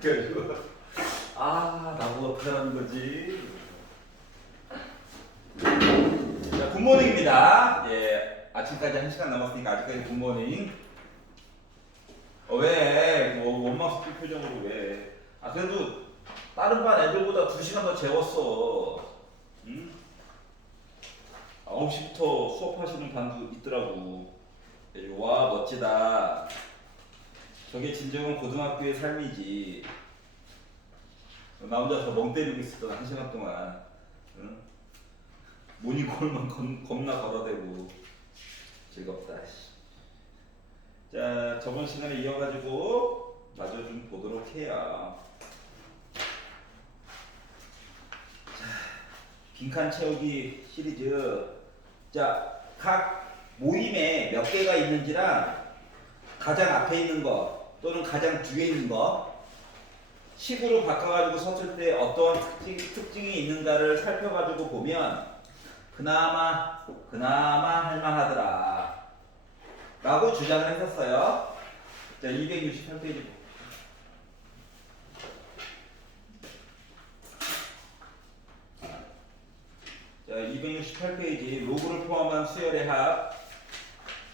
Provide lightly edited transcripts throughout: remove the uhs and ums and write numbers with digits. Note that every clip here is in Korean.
그래가지고 나보고 어떻게 하는 거지? 자, 굿모닝입니다. 예, 아침까지 1시간 남았으니까 아직까지 굿모닝. 왜? 뭐 원망스럽게 표정으로 왜? 그래도 다른 반 애들보다 2시간 더 재웠어. 응? 9시부터 수업하시는 반도 있더라고. 와, 멋지다. 저게 진정한 고등학교의 삶이지. 나 혼자 저 멍 때리고 있었던 1시간 동안. 응? 모니콜만 겁나 걸어대고 즐겁다. 자, 저번 시간에 이어가지고 마저 좀 보도록 해요. 자, 빈칸 채우기 시리즈. 자, 각 모임에 몇 개가 있는지랑 가장 앞에 있는 거 또는 가장 뒤에 있는 거 식으로 바꿔가지고 썼을 때 어떤 특징이 있는가를 살펴가지고 보면 그나마 할만하더라 라고 주장을 했었어요. 자, 268페이지. 자, 268페이지 로그를 포함한 수열의 합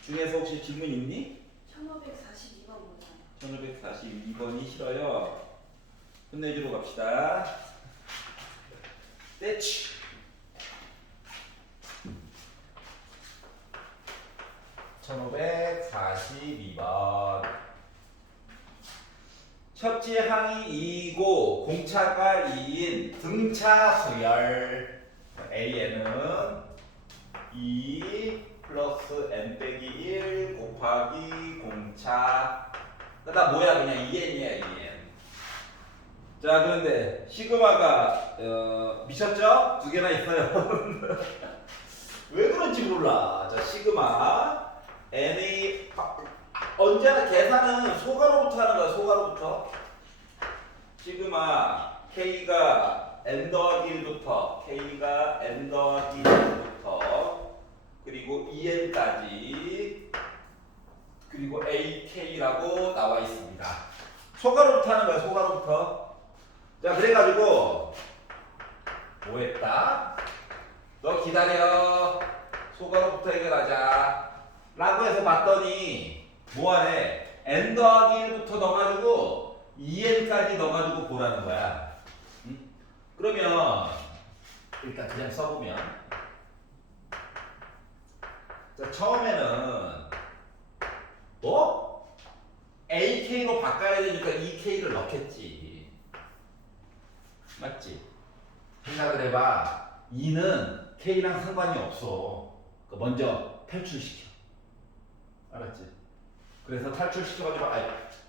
중에서 혹시 질문 있니? 1542번 1542번이 싫어요. 끝내주러 갑시다. 떼치. (1542번) 첫째 항이 2이고 공차가 2인 등차 수열 AN은 2 플러스 n 빼기 1 곱하기 공차. 나 뭐야 그냥 EN이야 EN. 자, 그런데 시그마가 미쳤죠? 2개나 있어요. 왜 그런지 몰라. 자, 시그마 n이 언제나 계산은 소가로부터 하는 거야. 소가로부터. 시그마 k가 n 더하기 1부터 k가 n 더하기 1부터 그리고 en까지 그리고 ak라고 나와 있습니다. 소가로부터 하는 거야. 소가로부터. 자, 그래가지고 뭐 했다? 너 기다려. 소가로부터 해결하자 라고 해서 봤더니 뭐하래? n 더하기 1부터 넣어가지고 2n까지 넣어가지고 보라는 거야. 응? 그러면 일단 그냥 써보면 자, 처음에는 뭐? ak로 바꿔야 되니까 2k를 넣겠지. 맞지? 생각을 해봐. 2는 k랑 상관이 없어. 먼저 탈출시켜. 알았지? 그래서 탈출시켜가지고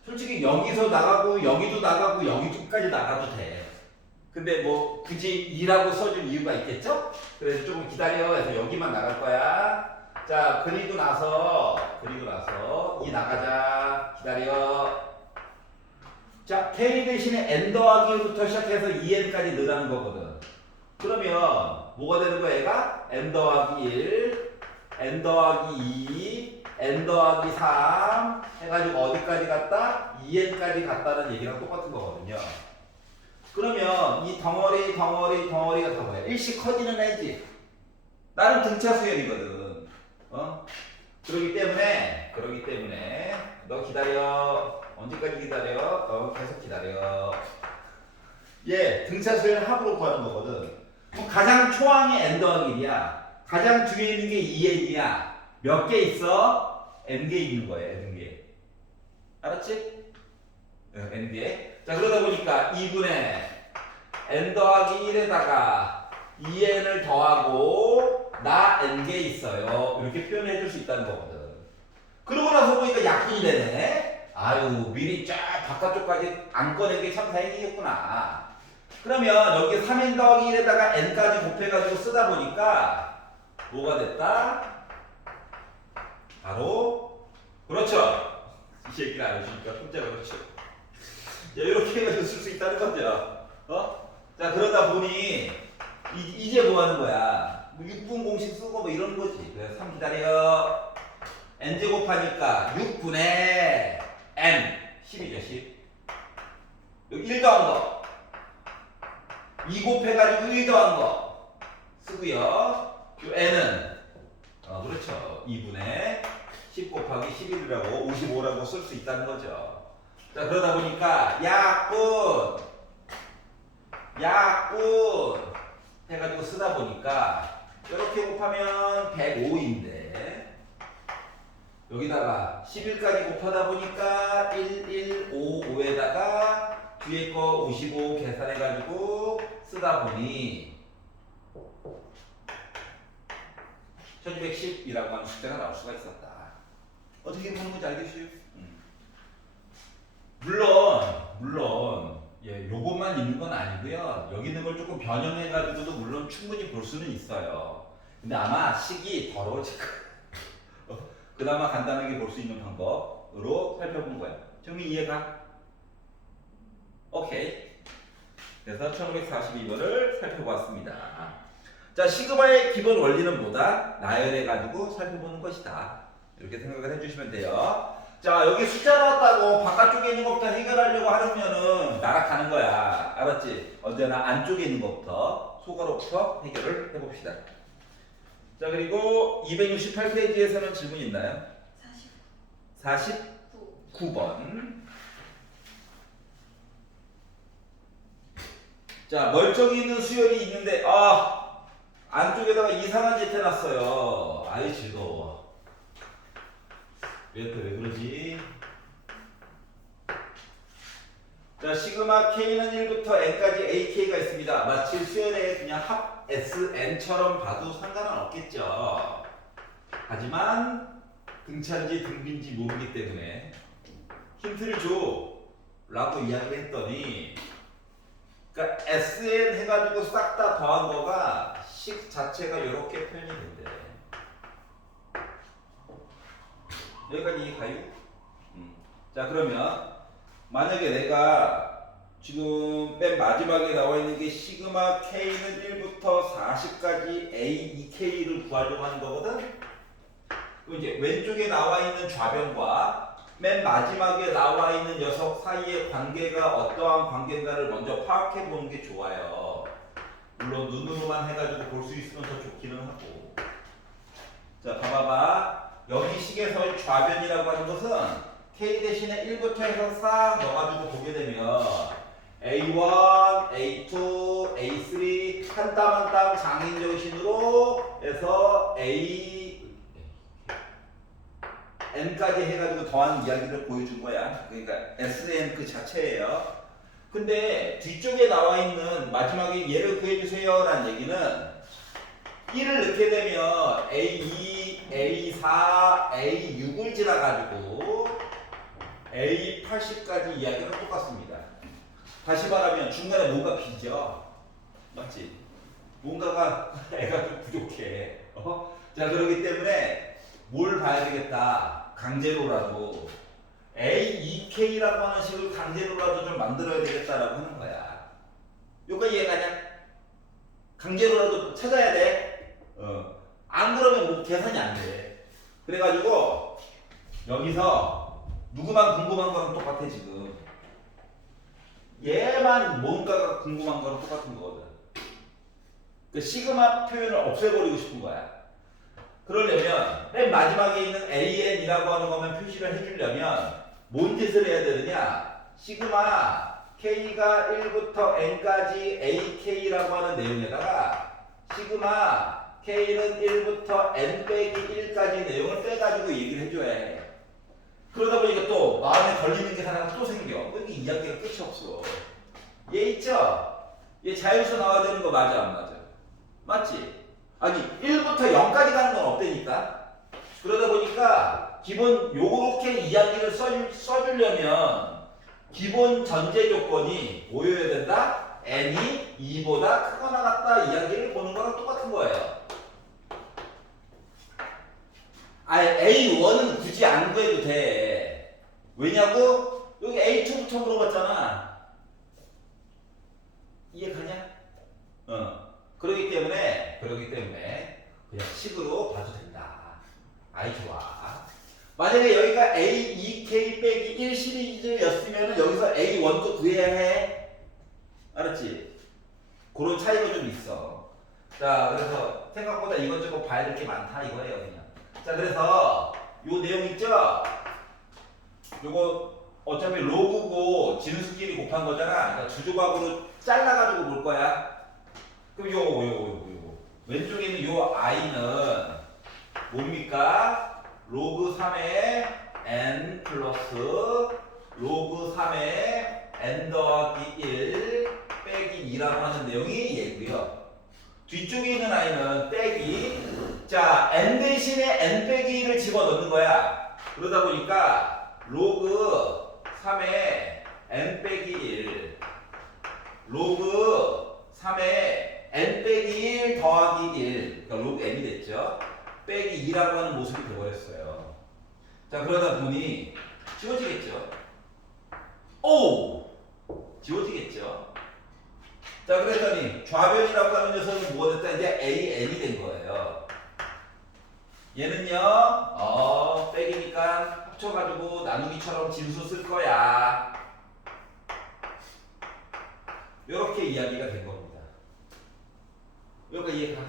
솔직히 여기서 나가고 여기도 나가고 여기까지 나가도 돼. 근데 뭐 굳이 2라고 써줄 이유가 있겠죠? 그래서 조금 기다려 해서 여기만 나갈 거야. 자, 그리고 나서 2 나가자. 기다려. 자, k 대신에 n 더하기 1부터 시작해서 2n까지 넣으라는 거거든. 그러면 뭐가 되는 거야 얘가? n 더하기 1, n 더하기 2, n 더하기 3 해가지고 어디까지 갔다? 2n까지 갔다는 얘기랑 똑같은 거거든요. 그러면 이 덩어리가 다 뭐야? 일씩 커지는 애지. 나름 등차 수열이거든. 그러기 때문에 너 기다려. 언제까지 기다려? 계속 기다려. 얘 등차 수열 합으로 구하는 거거든. 그럼 가장 초항이 n 더하기 1이야. 가장 뒤에 있는 게 2n이야. 몇 개 있어? n개 있는 거예요. n개. 알았지? n개. 자, 그러다 보니까 2분의 n 더하기 1에다가 2n을 더하고 나 n개 있어요. 이렇게 표현해 줄 수 있다는 거거든. 그러고 나서 보니까 약분이 되네. 아유, 미리 쫙 바깥쪽까지 안 꺼낸 게 참 다행이겠구나. 그러면 여기 3n 더하기 1에다가 n까지 곱해가지고 쓰다 보니까 뭐가 됐다? 바로 그렇죠. 이 새끼를 안 해주니까 혼자 그렇죠. 자, 이렇게 해가지고 쓸 수 있다는 거죠. 자, 그러다 보니 이제 뭐 하는 거야? 6분 공식 쓰고 뭐 이런 거지. 그래서 3 기다려. n제곱하니까 6분의 n 10이죠. 10. 여기 1 더한 거 2 곱해가지고 1 더한 거 쓰고요. 요 n은 그렇죠. 2분의 10 곱하기 11이라고 55라고 쓸 수 있다는 거죠. 자, 그러다 보니까 약분 해가지고 쓰다 보니까 이렇게 곱하면 105인데 여기다가 11까지 곱하다 보니까 1155에다가 뒤에 거 55 계산해가지고 쓰다 보니 1210이라고 하는 숫자가 나올 수가 있었다. 어떻게 보는 건지 알겠어요? 물론 요것만 있는 건 아니고요. 여기 있는 걸 조금 변형해가지고도 물론 충분히 볼 수는 있어요. 근데 아마 식이 더러워질 거예요. 그나마 간단하게 볼 수 있는 방법으로 살펴본 거예요. 정리 이해가? 오케이. 그래서 1542번을 살펴보았습니다. 자, 시그마의 기본 원리는 뭐다? 나열해가지고 살펴보는 것이다. 이렇게 생각을 해주시면 돼요. 자, 여기 숫자 나왔다고 바깥쪽에 있는 것부터 해결하려고 하면은 나락가는 거야. 알았지? 언제나 안쪽에 있는 것부터 소괄호부터 해결을 해봅시다. 자, 그리고 268페이지에서는 질문이 있나요? 49번. 자, 멀쩡히 있는 수열이 있는데 안쪽에다가 이상한 짓 해놨어요. 아이 즐거워. 왜 그러지? 자, 시그마 K는 1부터 N까지 AK가 있습니다. 마치 수열의 그냥 합 SN처럼 봐도 상관은 없겠죠. 하지만 등차인지 등비인지 모르기 때문에 힌트를 줘 라고 이야기를 했더니 그러니까 SN 해가지고 싹 다 더한 거가 식 자체가 이렇게 표현이 된대. 여기까지 이해가요? 자, 그러면 만약에 내가 지금 맨 마지막에 나와 있는 게 시그마 K는 1부터 40까지 A, 2K를 구하려고 하는 거거든? 그럼 이제 왼쪽에 나와 있는 좌변과 맨 마지막에 나와 있는 녀석 사이의 관계가 어떠한 관계인가를 먼저 파악해 보는 게 좋아요. 물론 눈으로만 해가지고 볼 수 있으면 더 좋기는 하고. 자, 봐봐봐. 여기 식에서의 좌변이라고 하는 것은 K 대신에 1부터 해서 싹 넣어가지고 보게 되면 A1, A2, A3 한 땀 한 땀 장인 정신으로 해서 N까지 해가지고 더한 이야기를 보여준 거야. 그러니까 SN 그 자체예요. 근데 뒤쪽에 나와 있는 마지막에 얘를 구해주세요 라는 얘기는 1을 넣게 되면 A2, A4, A6을 지나가지고 A80까지 이야기는 똑같습니다. 다시 말하면 중간에 뭔가 비죠. 맞지? 뭔가가 애가 좀 부족해. 자, 그렇기 때문에 뭘 봐야 되겠다. 강제로라도 A2K라고 하는 식을 강제로라도 좀 만들어야 되겠다라고 하는 거야. 여기까지 이해가냐? 강제로라도 찾아야 돼. 안 그러면 뭐 계산이 안 돼. 그래가지고 여기서 누구만 궁금한 거랑 똑같아 지금. 얘만 뭔가가 궁금한 거랑 똑같은 거거든. 그 시그마 표현을 없애버리고 싶은 거야. 그러려면 맨 마지막에 있는 AN이라고 하는 것만 표시를 해주려면 뭔 짓을 해야 되느냐? 시그마 K가 1부터 N까지 AK라고 하는 내용에다가 시그마 K는 1부터 N 빼기 1까지 내용을 빼가지고 얘기를 해줘야 해. 그러다 보니까 또 마음에 걸리는 게 하나가 또 생겨. 이게 이야기가 끝이 없어. 얘 있죠? 얘 자연수 나와야 되는 거 맞아 안 맞아? 맞지? 아니 1부터 0까지 가는 건 없다니까. 그러다 보니까 기본 요렇게 이야기를 써주려면 기본 전제 조건이 뭐여야 된다? n이 2보다 크거나 같다 이야기를 보는 거랑 똑같은 거예요. A1은 굳이 안 구해도 돼. 왜냐고? 여기 A2부터 물어봤잖아. 이해가냐? 그러기 때문에 그냥 식으로 봐도 된다. 아이 좋아. 만약에 여기가 A, 2K 빼기 1 시리즈였으면 여기서 A1도 구해야 해. 알았지? 그런 차이가 좀 있어. 자, 그래서 생각보다 이것저것 봐야 될 게 많다 이거예요, 그냥. 자, 그래서 요 내용 있죠? 요거 어차피 로그고 진수끼리 곱한 거잖아. 그러니까 두 조각으로 잘라가지고 볼 거야. 그럼 요거. 왼쪽에 있는 요 i는 뭡니까? 로그 3의 n 플러스 로그 3의 n 더하기 1 빼기 2라고 하는 내용이 얘고요. 뒤쪽에 있는 i는 빼기. 자, n 대신에 n 빼기 1을 집어넣는 거야. 그러다 보니까 로그 3의 n 빼기 1 로그 3의 n 빼기 1 더하기 1 그러니까 로그 n이 됐죠. 빼기 2라고 하는 모습이 되어버렸어요. 자, 그러다 보니 지워지겠죠. 오! 지워지겠죠. 자, 그랬더니 좌변이라고 하는 녀석은 뭐가 됐다? 이제 AN이 된 거예요. 얘는요, 빼기니까 합쳐가지고 나누기처럼 진수 쓸 거야. 이렇게 이야기가 된 겁니다. 여기가 이해가?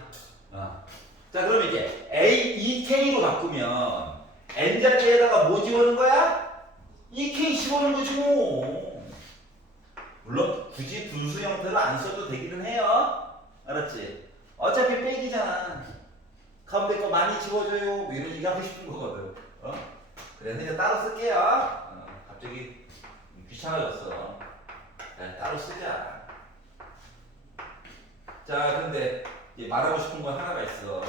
자, 그럼 이제 A2K로 바꾸면 N자리에다가 뭐 지우는 거야? 2K 집어넣는 거지 뭐. 물론 굳이 분수 형태로 안 써도 되기는 해요. 알았지? 어차피 빼기잖아. 가운데 거 많이 지워줘요. 뭐 이런 얘기 하고 싶은 거거든. 그래서 이제 따로 쓸게요. 갑자기 귀찮아졌어. 따로 쓰자. 자, 근데 이제 말하고 싶은 건 하나가 있어.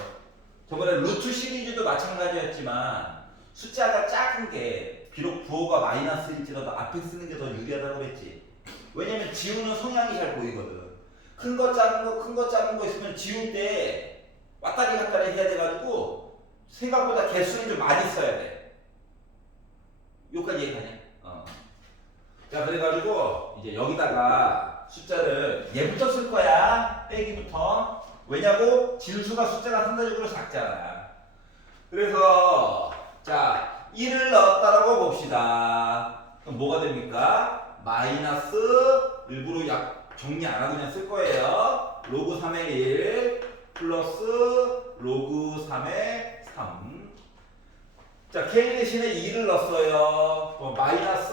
저번에 루트 시리즈도 마찬가지였지만 숫자가 작은 게 비록 부호가 마이너스일지라도 앞에 쓰는 게 더 유리하다고 그랬지. 왜냐면 지우는 성향이 잘 보이거든. 큰 거 작은 거 있으면 지울 때 왔다리 갔다리 해야 돼가지고 생각보다 개수를 좀 많이 써야 돼. 여기까지 이해가냐? 자, 그래가지고 이제 여기다가 숫자를 얘부터 쓸 거야. 빼기부터. 왜냐고? 진수가 숫자가 상대적으로 작잖아. 그래서 자, 1을 넣었다라고 봅시다. 그럼 뭐가 됩니까? 마이너스 일부러 정리 안 하고 그냥 쓸 거예요. 로그 3의 1 플러스 로그 3의 3. 자, K 대신에 2를 넣었어요. 마이너스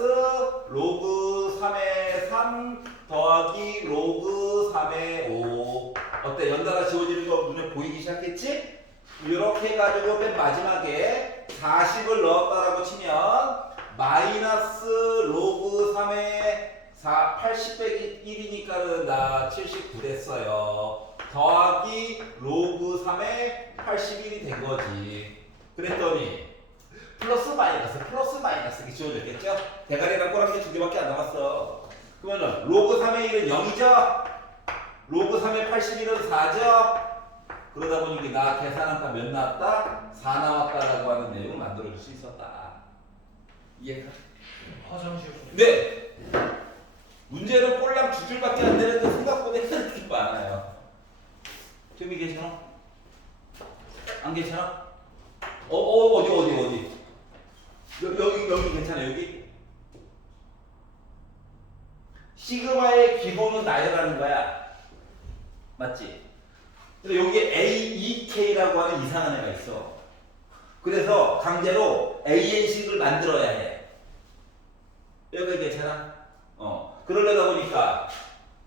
로그 3의 3 더하기 로그 3의 5. 어때? 연달아 지워지는 거 눈에 보이기 시작했지? 이렇게 해가지고 맨 마지막에 40을 넣었다라고 치면 마이너스 로그 3의 80 빼기 1이니까는 나 79 됐어요. 더하기 로그 3의 81이 된 거지. 그랬더니 플러스 마이너스 이렇게 지워졌겠죠? 대가리랑 꼬랑지 두 개밖에 안 남았어. 그러면 로그 3의 1은 0이죠? 로그 3의 81은 4죠? 그러다 보니 나 계산한다 몇 나왔다? 4 나왔다라고 하는 내용을 만들어줄 수 있었다. 이해가? 화장실. 네! 문제는 꼴랑 두 줄밖에 안 되는데 생각보다 이렇게 많아요. 지금 괜찮아? 안 괜찮아? 어디? 여기 괜찮아, 여기? 시그마의 기본은 나열하는 거야. 맞지? 근데 여기에 A2K라고 하는 이상한 애가 있어. 그래서 강제로 AN식을 만들어야 해. 여기가 괜찮아? 그러려다 보니까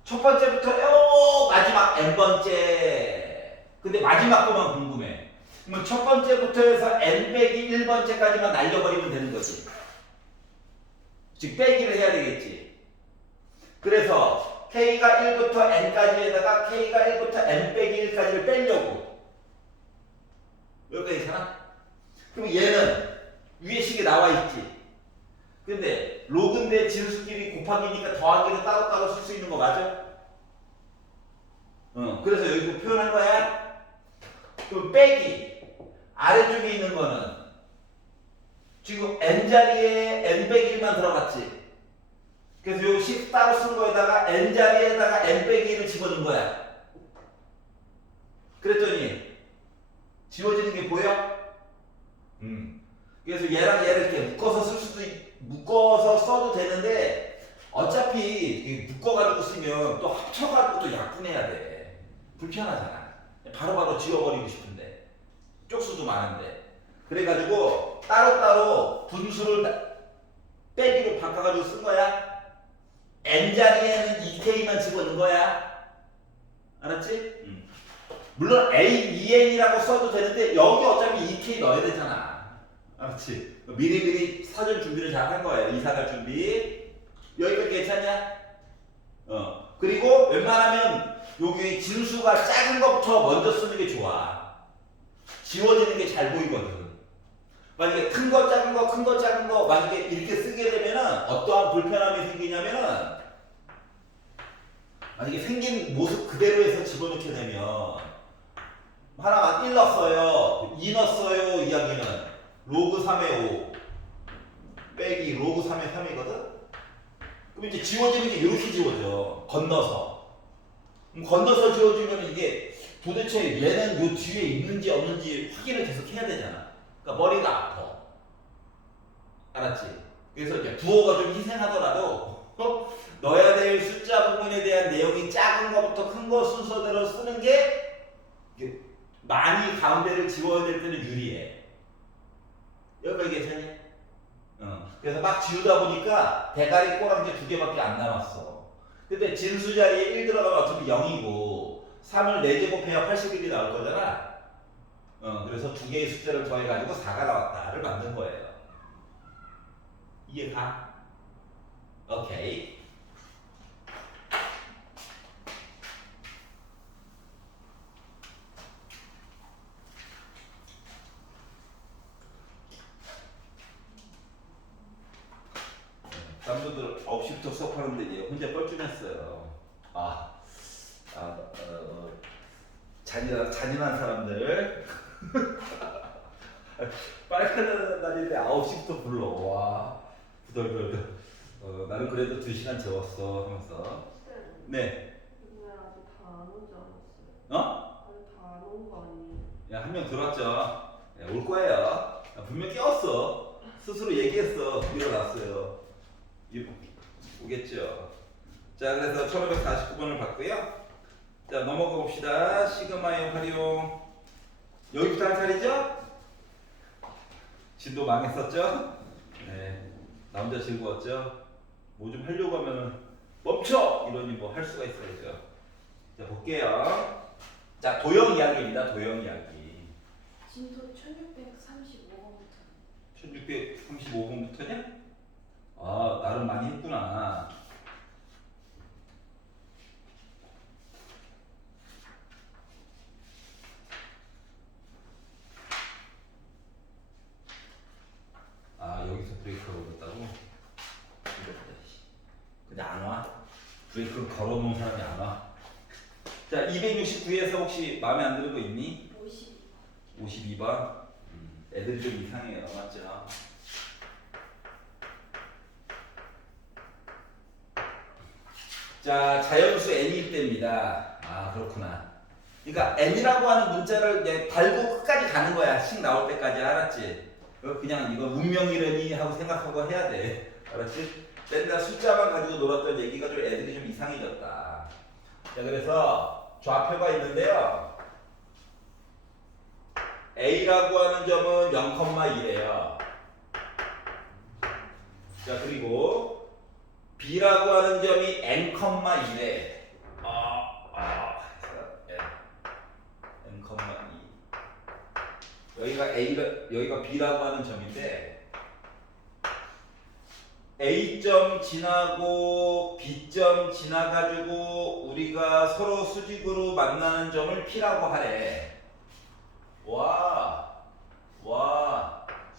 첫 번째부터 마지막 n번째. 근데 마지막 거만 궁금해. 그러면 첫 번째부터 해서 n 빼기 1번째까지만 날려버리면 되는 거지. 즉 빼기를 해야 되겠지. 그래서 K가 1부터 N까지에다가 K가 1부터 N 빼기 1까지를 빼려고. 여기까지 괜찮아? 그럼 얘는 위에 식이 나와 있지. 근데 로그인데 진수끼리 곱하기니까 더하기는 따로따로 쓸 수 있는 거 맞아? 그래서 여기 표현한 거야. 그럼 빼기 아래쪽에 있는 거는 지금 N자리에 N 빼기 1만 들어갔지. 그래서 요 식 따로 쓴 거에다가 N자리에다가 N 빼기 1을 집어넣은 거야. 그랬더니 지워지는 게 보여? 그래서 얘랑 얘를 이렇게 묶어서 쓸 수도 묶어서 써도 되는데 어차피 이게 묶어가지고 쓰면 또 합쳐가지고 또 약분해야 돼. 불편하잖아. 바로바로 지워버리고 싶은데 쪽수도 많은데. 그래가지고 따로따로 분수를 빼기로 바꿔가지고 쓴 거야. n자리에는 2k만 집어넣은 거야. 알았지? 물론 A2N이라고 써도 되는데 여기 어차피 2K 넣어야 되잖아. 알았지? 미리미리 사전 준비를 잘 한 거예요. 이사갈 준비. 여기가 괜찮냐? 그리고 웬만하면 여기 진수가 작은 것부터 먼저 쓰는 게 좋아. 지워지는 게 잘 보이거든. 만약에 큰 거, 작은 거, 큰 거, 작은 거 만약에 이렇게 쓰게 되면은 어떠한 불편함이 생기냐면은 만약에 생긴 모습 그대로 해서 집어넣게 되면 하나만 1 넣었어요, 2 넣었어요 이야기는 로그 3의 5 빼기 로그 3의 3이거든? 그럼 이제 지워지는 게 이렇게 지워져. 건너서. 그럼 건너서 지워지면 이게 도대체 얘는 요 뒤에 있는지 없는지 확인을 계속 해야 되잖아. 그러니까 머리가 아파. 알았지? 그래서 이제 부호가 좀 희생하더라도 넣어야 될 숫자 부분에 대한 내용이 작은 거부터 큰 거 순서대로 쓰는 게 많이 가운데를 지워야 될 때는 유리해. 여기까지 괜찮니? 그래서 막 지우다 보니까 대가리 꼬랑지 2개밖에 안 남았어. 근데 진수 자리에 1 들어가면 어차피 0이고 3을 4제곱해야 81이 나올 거잖아. 그래서 2개의 숫자를 더해가지고 4가 나왔다를 만든 거예요. 이해가? 오케이. 남자들 9시부터 수업하는데 이제 혼자 뻘쭘했어요. 잔인한 사람들. 빨간 날인데 9시부터 불러. 와, 부덜덜덜. 나는 그래도 2시간 재웠어 하면서. 네. 왜 아직 다 안 오지 않았어요? 아직 다 안 온 거 아니에요? 야, 한 명 들어왔죠. 올 거예요. 나 분명 깨웠어. 스스로 얘기했어. 일어났어요. 오겠죠. 자, 그래서 1549번을 봤고요. 자, 넘어가 봅시다. 시그마의 활용. 여기부터 한 차례죠? 진도 망했었죠? 네. 나 혼자 즐거웠죠? 뭐 좀 하려고 하면은 멈춰! 이러니 뭐 할 수가 있어야죠. 자, 볼게요. 자, 도형 이야기입니다. 도형 이야기. 진도 1635번부터 1635번부터냐? 나름 많이 했구나. 여기서 브레이크가 걸렸다고? 근데 안 와? 브레이크를 걸어놓은 사람이 안 와? 자, 269에서 혹시 마음에 안 드는 거 있니? 52번? 애들이 좀 이상해요. 맞죠? 자, 자연수 n일 때입니다. 그렇구나. 그러니까 n이라고 하는 문자를 이제 달고 끝까지 가는 거야. 식 나올 때까지. 알았지? 그냥 이거 운명이라니 하고 생각하고 해야 돼. 알았지? 맨날 숫자만 가지고 놀았던 얘기가 좀 애들이 좀 이상해졌다. 자, 그래서 좌표가 있는데요. A라고 하는 점은 0,1이에요. 자, 그리고 B라고 하는 점이 n,1에 n,2 여기가 B라고 하는 점인데 A점 지나고 B점 지나가지고 우리가 서로 수직으로 만나는 점을 P라고 하래. 와,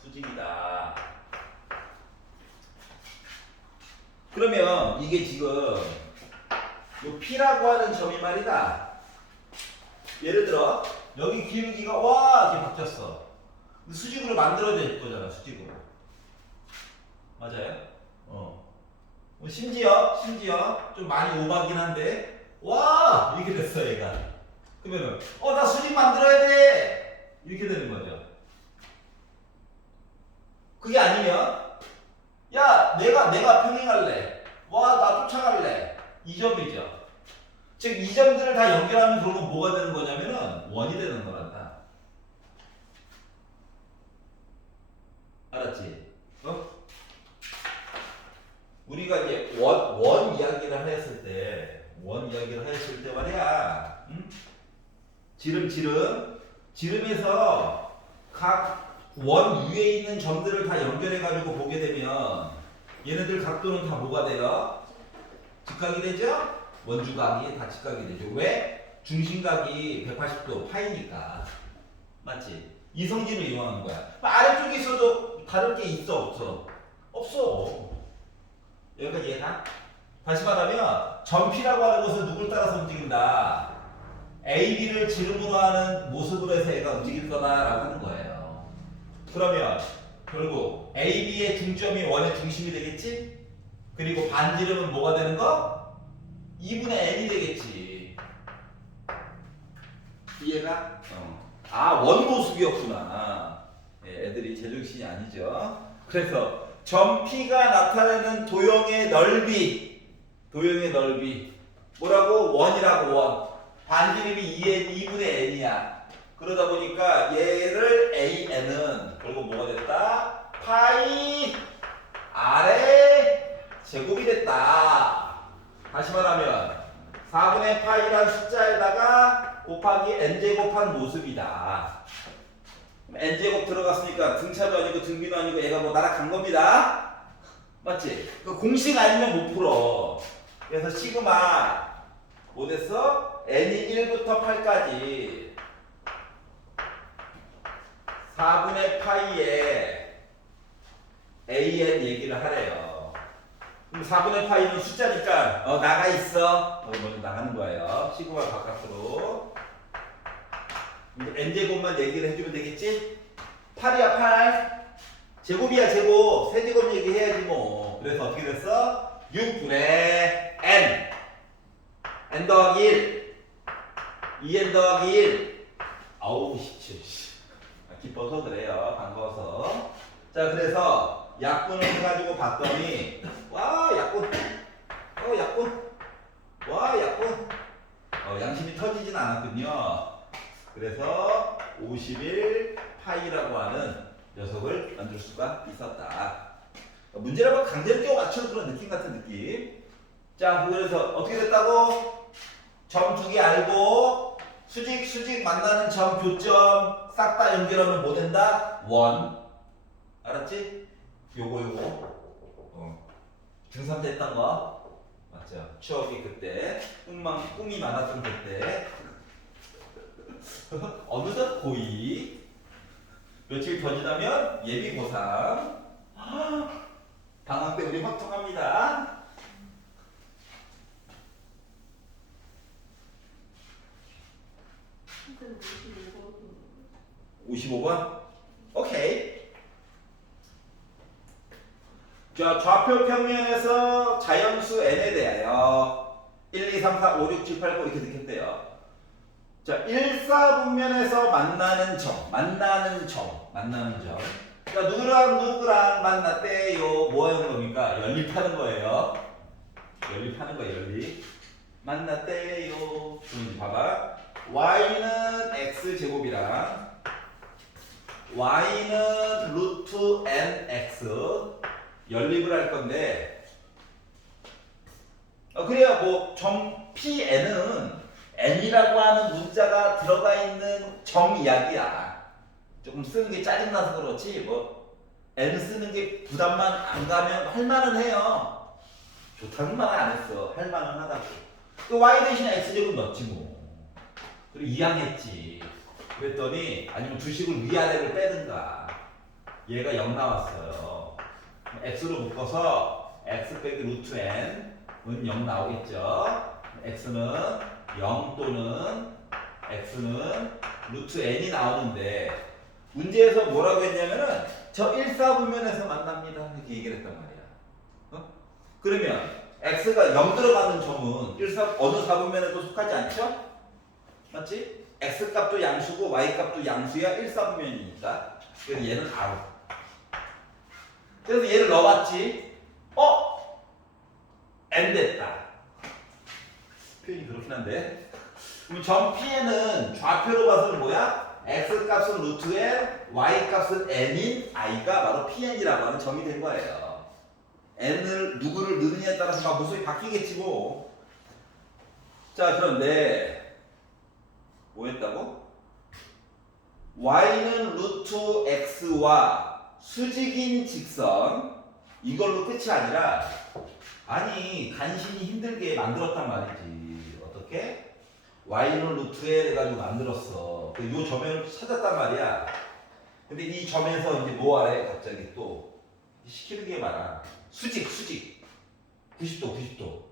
수직이다. 그러면 이게 지금 요 P라고 하는 점이 말이다. 예를 들어 여기 기울기가 이렇게 바뀌었어. 수직으로 만들어질 거잖아. 수직으로. 맞아요? 심지어 좀 많이 오바긴 한데 이렇게 됐어 얘가. 그러면은 나 수직 만들어야 돼 이렇게 되는 거죠. 그게 아니면 야, 내가 평행할래. 와, 나 쫓아갈래. 이 점이죠. 즉, 이 점들을 다 연결하면 그러면 뭐가 되는 거냐면은 원이 되는 거란다. 알았지? 어? 우리가 이제 원 이야기를 하였을 때 말이야. 응? 지름에서 각 원 위에 있는 점들을 다 연결해가지고 보게 되면 얘네들 각도는 다 뭐가 돼요? 직각이 되죠? 원주각이 다 직각이 되죠. 왜? 중심각이 180도 파이니까. 맞지? 이성진을 이용하는 거야. 아래쪽에 있어도 다를 게 있어 없어? 없어. 여기까지 이해가? 다시 말하면 점피라고 하는 것은 누굴 따라서 움직인다? AB를 지름으로 하는 모습으로 해서 얘가 움직일 거다라고 하는 거예요. 그러면 결국 AB의 중점이 원의 중심이 되겠지? 그리고 반지름은 뭐가 되는 거? 2분의 n이 되겠지. 이해가? 아, 원 모습이었구나. 예, 애들이 제정신이 아니죠. 그래서 점 P가 나타내는 도형의 넓이 뭐라고? 원이라고. 원. 반지름이 2분의 n이야. 그러다 보니까 얘를 AN은 결국 뭐가 됐다? 파이 R의 제곱이 됐다. 다시 말하면 4분의 파이란 숫자에다가 곱하기 n제곱한 모습이다. n제곱 들어갔으니까 등차도 아니고 등비도 아니고 얘가 뭐 날아간 겁니다. 맞지? 그 공식 아니면 못 풀어. 그래서 시그마 뭐 됐어? n이 1부터 8까지 4분의 파이에 an 얘기를 하래요. 그럼 4분의 파이는 숫자니까 나가 있어. 먼저 나가는 거예요. 시그마 바깥으로. 이제 n제곱만 얘기를 해주면 되겠지? 8이야 8. 제곱이야 제곱. 세제곱 얘기해야지 뭐. 그래서 어떻게 됐어? 6분의 n. n 더하기 1. 2n 더하기 1. 아우 씨. 기뻐서 그래요. 반가워서. 자, 그래서 약분을 해가지고 봤더니 와 약분. 약분. 와 약분. 양심이 터지진 않았군요. 그래서 51 파이라고 하는 녀석을 만들 수가 있었다. 문제라고 강제로 끼워 맞추는 그런 느낌 같은 느낌. 자, 그래서 어떻게 됐다고? 점 두 개 알고 수직 만나는 점 교점 싹 다 연결하면 뭐 된다? 원. 알았지? 요거 중3 때 했던 거 맞죠? 추억이 그때 꿈이 많았던 그때 어느덧 고2 며칠 더 지나면 예비 고3 방학 때 우리 확정합니다. 선생님 55번. 55번? 오케이. 자, 좌표 평면에서 자연수 n에 대하여 1, 2, 3, 4, 5, 6, 7, 8, 9 이렇게 넣겠대요. 자, 1사분면에서 만나는 점. 자, 누구랑 만났대요. 뭐 하는 겁니까? 연립하는 거예요. 연립. 만났대요. 그럼 봐봐. y는 x제곱이랑 y는 루트 nx 연립을 할 건데 그래야 뭐 점 Pn은 n이라고 하는 문자가 들어가 있는 점 이야기야. 조금 쓰는 게 짜증나서 그렇지 뭐 n 쓰는 게 부담만 안 가면 할 만은 해요. 좋다는 말은 안 했어. 할 만은 하다고. 또 y 대신에 x제곱 넣었지 뭐. 그리고 이항했지. 그랬더니 아니면 주식을 위아래를 빼든가. 얘가 0 나왔어요. x로 묶어서 x 빼기 루트 n은 0 나오겠죠. x는 0 또는 x는 루트 n이 나오는데 문제에서 뭐라고 했냐면은 저 1사분면에서 만납니다. 이렇게 얘기를 했단 말이야. 그러면 x가 0 들어가는 점은 어느 사분면에도 속하지 않죠? 맞지? x 값도 양수고 y 값도 양수야 1사분면이니까. 그래서 얘는 R. 그래서 얘를 넣어봤지. n 됐다. 표현이 그렇긴 한데. 그럼 점 Pn은 좌표로 봐서는 뭐야? x 값은 루트 n, y 값은 n인 i가 바로 Pn이라고 하는 점이 된 거예요. n을 누구를 넣느냐에 따라서 막 모습이 바뀌겠지 뭐. 자, 그런데 뭐였다고? y는 루트 x와 수직인 직선 이걸로 끝이 아니라 아니 간신히 힘들게 만들었단 말이지. 어떻게? y는 루트 l 해가지고 만들었어. 요 점을 찾았단 말이야. 근데 이 점에서 이제 뭐 하래? 갑자기 또 시키는 게 많아. 수직 90도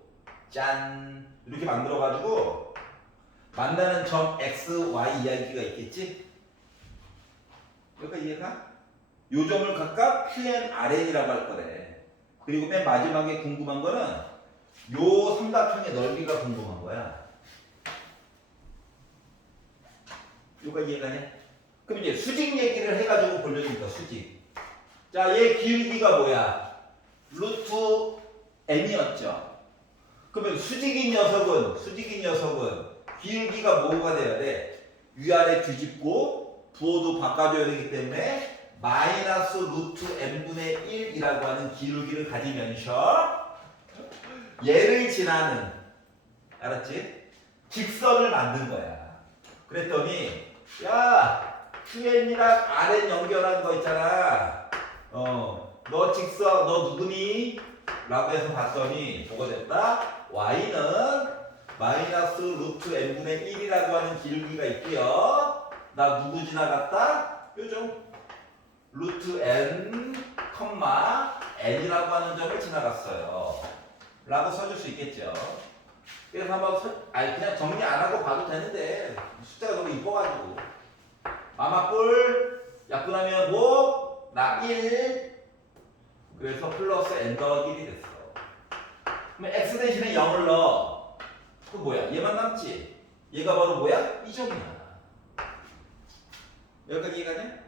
짠 이렇게 만들어가지고 만나는 점 x, y 이야기가 있겠지? 여기까지 이해가? 요 점을 각각 qn, rn이라고 할 거래. 그리고 맨 마지막에 궁금한 거는 요 삼각형의 넓이가 궁금한 거야. 여기까지 이해가냐? 그럼 이제 수직 얘기를 해가지고 보려니까 수직. 자, 얘 기울기가 뭐야? 루트 n이었죠. 그러면 수직인 녀석은 기울기가 뭐가 돼야 돼? 위아래 뒤집고 부호도 바꿔줘야 되기 때문에 마이너스 루트 n분의 1이라고 하는 기울기를 가지면서 얘를 지나는 알았지? 직선을 만든 거야. 그랬더니 야 QN이랑 RN 연결한 거 있잖아. 너 직선 너 누구니? 라고 해서 봤더니 뭐가 됐다? Y는 마이너스 루트 n분의 1이라고 하는 기울기가 있고요. 나 누구 지나갔다? 요점 루트 n, n이라고 하는 점을 지나갔어요. 라고 써줄 수 있겠죠. 그래서 한번 그냥 정리 안 하고 봐도 되는데 숫자가 너무 이뻐가지고 마마뿔 약분하면 뭐? 나 1. 그래서 플러스 n 더하기 1이 됐어. 그럼 x 대신에 0을 넣어. 그 뭐야? 얘만 남지? 얘가 바로 뭐야? 이 점이야. 여기까지 이해가냐?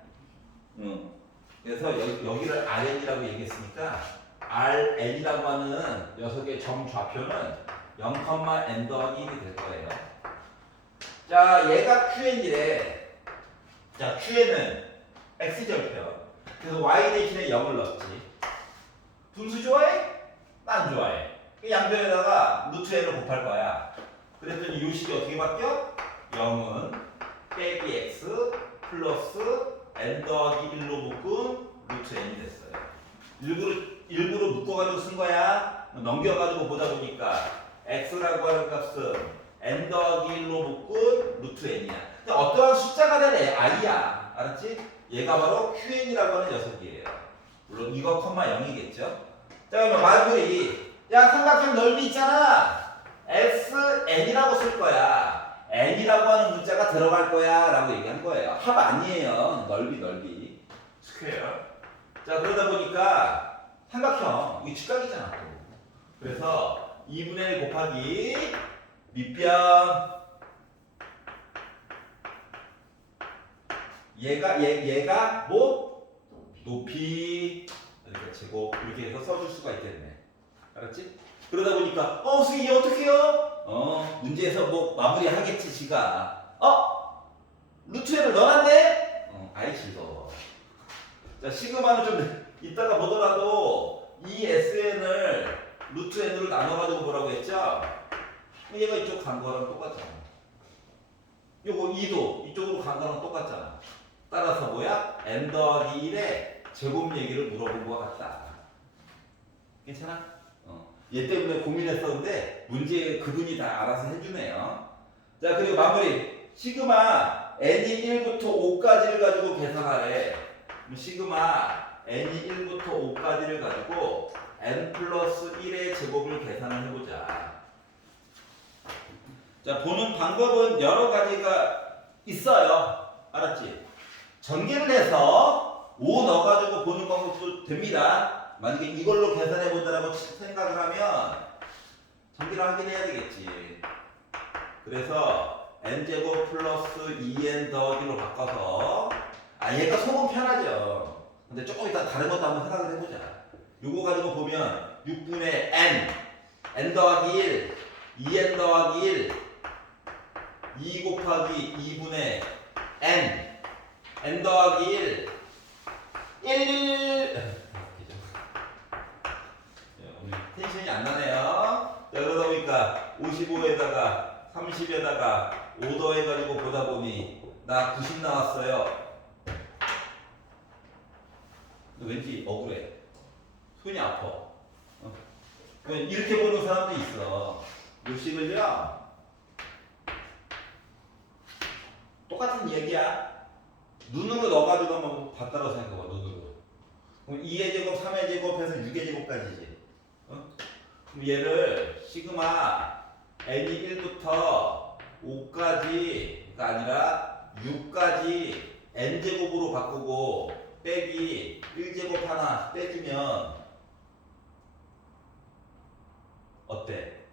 응. 그래서 여기를 RN이라고 얘기했으니까 RN이라고 하는 녀석의 점 좌표는 0, n 더하기 1이 될 거예요. 자, 얘가 QN이래. 자, QN은 X절편. 그래서 Y 대신에 0을 넣었지. 분수 좋아해? 난 좋아해. 양변에다가 루트 n을 곱할 거야. 그랬더니 요 식이 어떻게 바뀌어? 0은 빼기 x 플러스 n 더하기 1로 묶은 루트 n이 됐어요. 일부러 묶어가지고 쓴 거야. 넘겨가지고 보다 보니까 x라고 하는 값은 n 더하기 1로 묶은 루트 n이야. 근데 어떠한 숫자가 된 i야. 알았지? 얘가 바로 qn이라고 하는 녀석이에요. 물론 이거 컴마 0이겠죠. 자, 그러면 마무리. 야, 삼각형 넓이 있잖아. SN이라고 쓸 거야. N이라고 하는 문자가 들어갈 거야. 라고 얘기한 거예요. 합 아니에요. 넓이. 스퀘어. 자, 그러다 보니까 삼각형, 이게 직각이잖아. 또. 그래서 2분의 1 곱하기 밑변. 얘가 뭐? 높이. 그러니까 제곱 이렇게 해서 써줄 수가 있겠네. 알았지? 그러다 보니까 선생님 이게 어떡해요? 문제에서 뭐 마무리 하겠지 지가. 루트n을 넣어놨네? 아이 즐거워. 자, 시그마는 좀 이따가 보더라도 이 SN을 루트 n으로 나눠가지고 보라고 했죠? 얘가 이쪽 간 거랑 똑같잖아. 요거 2도 이쪽으로 간 거랑 똑같잖아. 따라서 뭐야? n 더하기 1에 제곱 얘기를 물어본 것 같다. 괜찮아? 얘 때문에 고민했었는데 문제 그분이 다 알아서 해주네요. 자, 그리고 마무리. 시그마 n이 1부터 5까지를 가지고 계산하래. 그럼 시그마 n이 1부터 5까지를 가지고 n 플러스 1의 제곱을 계산을 해보자. 자, 보는 방법은 여러 가지가 있어요. 알았지? 전개를 해서 5 넣어가지고 보는 방법도 됩니다. 만약에 이걸로 계산해 본다라고 생각을 하면 전개를 하긴 해야 되겠지. 그래서 n제곱 플러스 2n 더하기로 바꿔서 얘가 속은 편하죠. 근데 조금 이따 다른 것도 한번 생각을 해보자. 요거 가지고 보면 6분의 n 더하기 1, 2n 더하기 1, 2 곱하기 2분의 n 더하기 1, 1. 오늘 텐션이 안 나네요. 자, 그러다 보니까 55에다가 30에다가 5 더해가지고 보다 보니 나 90 나왔어요. 왠지 억울해. 손이 아파. 이렇게 보는 사람도 있어. 몇 식을요? 똑같은 얘기야. 눈으로 넣어가지고 한번 봤다고 생각해봐. 눈으로. 그럼 2의 제곱, 3의 제곱해서 6의 제곱까지지. 그럼 얘를 시그마 n이 1부터 5까지가 아니라 6까지 n제곱으로 바꾸고 빼기 1제곱 하나 빼주면 어때?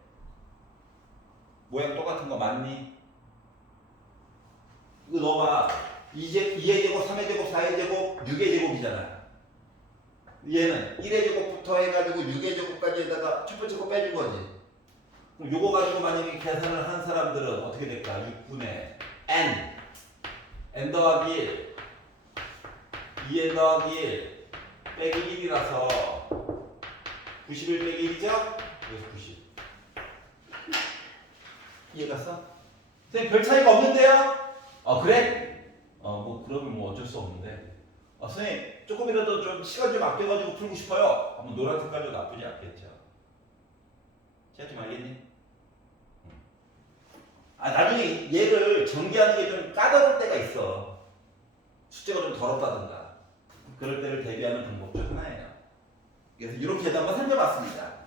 모양 똑같은 거 맞니? 이거 넣어봐. 2의 제곱, 3의 제곱, 4의 제곱, 6의 제곱이잖아. 얘는 1의 제곱부터 해가지고 6의 제곱까지에다가 첫 번째 거 빼준 거지. 그럼 요거 가지고 만약에 계산을 한 사람들은 어떻게 될까? 6분의 n 더하기 1, 2n 더하기 1 빼기 1이라서 91 빼기 1이죠? 그래서 90. 이해갔어? 선생님 별 차이가 없는데요? 그래? 뭐 그러면 뭐 어쩔 수 없는데. 선생님 조금이라도 좀 시간 좀 아껴가지고 풀고 싶어요. 한번 노란 색깔도 나쁘지 않겠죠. 제가 좀 알겠니? 나중에 얘를 전개하는 게 좀 까다로울 때가 있어. 숫자가 좀 더럽다든가. 그럴 때를 대비하는 방법 중 하나예요. 그래서 이렇게 해도 한번 살펴봤습니다.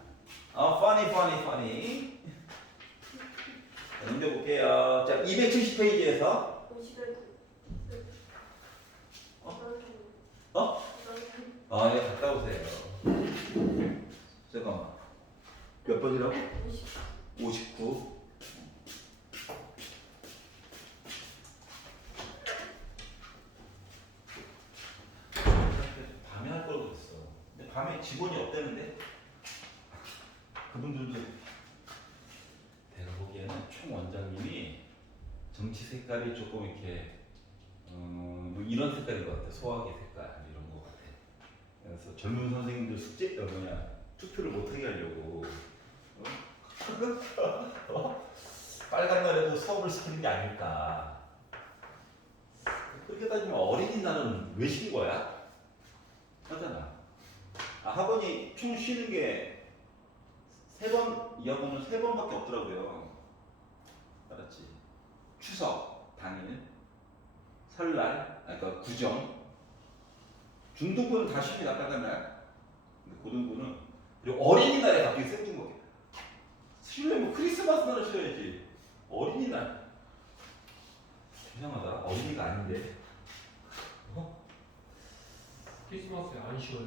funny. 넘겨볼게요. 자, 270페이지에서 51. 예, 갔다 오세요. 잠깐만. 몇 번이라고? 59. 밤에 할 걸 그랬어. 근데 밤에 직원이 없다는데? 그분들도 내가 보기에는 총 원장님이 정치 색깔이 조금 이렇게 뭐 이런 색깔인 것 같아. 소화기 색깔 이런 것 같아. 그래서 젊은 선생님들 숙제 투표를 못하게 하려고 빨간 날에도 수업을 시키는 게 아닐까. 그렇게 따지면 어린이날은 왜 시킨 거야? 하잖아. 학원이 총 쉬는 게 3번, 이 학원은 3번밖에 없더라고요. 알았지? 추석 당일, 설날, 그러니까 구정, 중등부는 다 쉽니다. 빨간 날. 근데 고등부는 그리고 어린이날에 갑자기 생긴 거예요. 쉬려면 크리스마스 날을 쉬어야지. 어린이날. 이상하다. 어린이가 아닌데. 크리스마스에 안 쉬어요?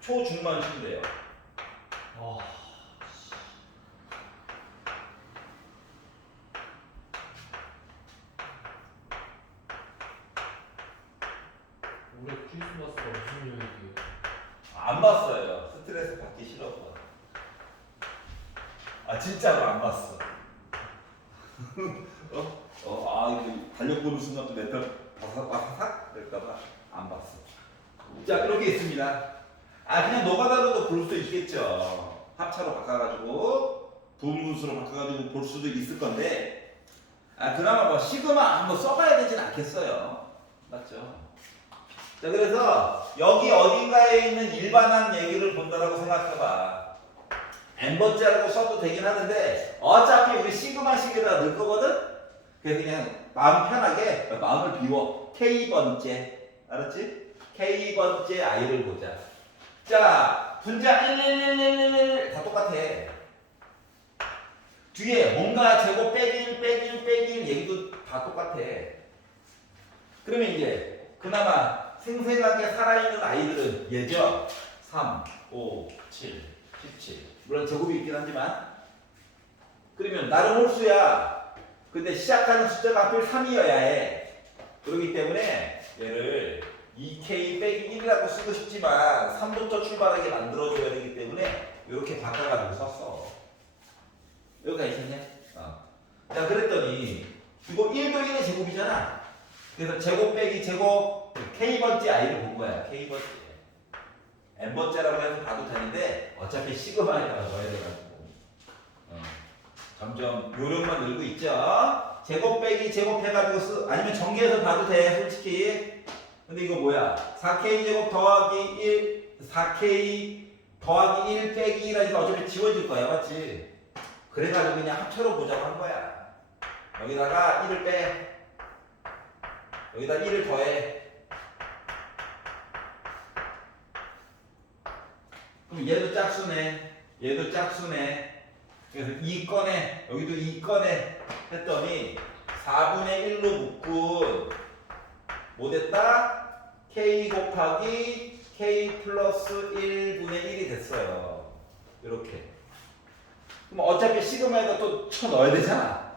초중만 쉰대요. 올해 크리스마스가 무슨 요일이에요? 안 봤어요. 스트레스 받기 싫어서. 진짜로 안 봤어. 이거 달력 보는 순간 또 멘탈 바삭바삭 그럴까봐 안 봤어. 자, 그렇게 있습니다. 그냥 노가다로도 볼 수 있겠죠. 합차로 바꿔가지고 분분수로 바꿔가지고 볼 수도 있을 건데, 그나마 뭐 시그마 한번 써봐야 되진 않겠어요. 맞죠? 자, 그래서 여기 어딘가에 있는 일반항 얘기를 본다라고 생각해봐. n번째라고 써도 되긴 하는데 어차피 우리 시그마식에다 넣을 거거든? 그래서 그냥 마음 편하게 마음을 비워. k번째. 알았지? k번째 i를 보자. 자, 분자 11111 다 똑같아. 뒤에 뭔가 제곱 빼기1 얘기도 다 똑같아. 그러면 이제 그나마 생생하게 살아있는 아이들은 얘죠. 3, 5, 7, 17. 물론 제곱이 있긴 하지만. 그러면 나름 홀수야. 근데 시작하는 숫자가 하필 3이어야 해. 그렇기 때문에 얘를 2K 빼기 1이라고 쓰고 싶지만 3부터 출발하게 만들어줘야 되기 때문에 이렇게 바꿔가지고 썼어. 여기가 있었냐? 자, 그랬더니 이거 1도 1의 제곱이잖아. 그래서 제곱 빼기 제곱 K번째 i를 본 거야. K번째. N번째라고 해서 봐도 되는데 어차피 시그마에다가 넣어야 돼가지고 점점 요령만 늘고 있죠. 제곱 빼기 제곱 해가지고 아니면 전개해서 봐도 돼 솔직히. 근데 이거 뭐야? 4K 제곱 더하기 1 4K 더하기 1 빼기 1하니까 어차피 지워질 거야 맞지? 그래가지고 그냥 합쳐로 보자고 한 거야. 여기다가 1을 빼. 여기다 1을 더해. 그럼 얘도 짝수네. 얘도 짝수네. 그래서 2 꺼내. 여기도 2 꺼내. 했더니 4분의 1로 묶은 뭐 됐다? K 곱하기 K 플러스 1분의 1이 됐어요. 이렇게. 그럼 어차피 시그마에다 또 쳐 넣어야 되잖아.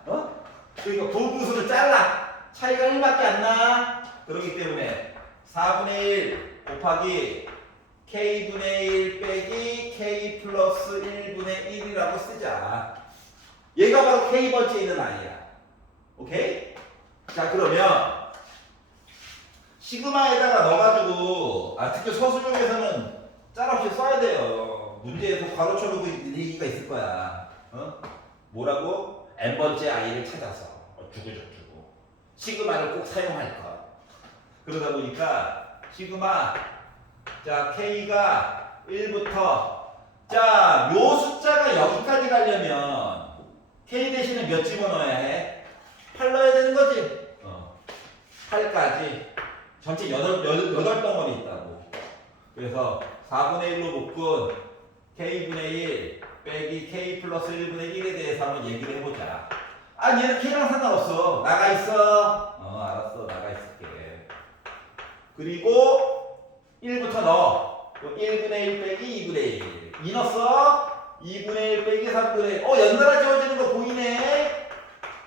그러니까 도분수를 잘라. 차이가 1밖에 안 나. 그렇기 때문에 4분의 1 곱하기 K분의 1 빼기 K 플러스 1분의 1이라고 쓰자. 얘가 바로 K번째 있는 아이야. 오케이? 자, 그러면 시그마에다가 넣어가지고 특히 서술형에서는 짤 없이 써야 돼요. 문제에서 괄호쳐놓고 있는 얘기가 있을 거야. 뭐라고? n번째 i를 찾아서 어쩌고저쩌고 시그마를 꼭 사용할 것. 그러다 보니까 시그마 자 k가 1부터 자 요 숫자가 여기까지 가려면 k 대신에 몇 집어넣어야 해? 8 넣어야 되는 거지? 8까지 전체 8덩어리 있다고. 그래서 4분의 1로 묶은 k분의 1 빼기 k 플러스 1분의 1에 대해서 한번 얘기를 해보자. 얘는 k랑 상관없어. 나가 있어. 알았어. 나가 있을게. 그리고 1부터 넣어. 1분의 1 빼기 2분의 1. 2 넣었어? 2분의 1 빼기 3분의 1. 연달아 지워지는 거 보이네?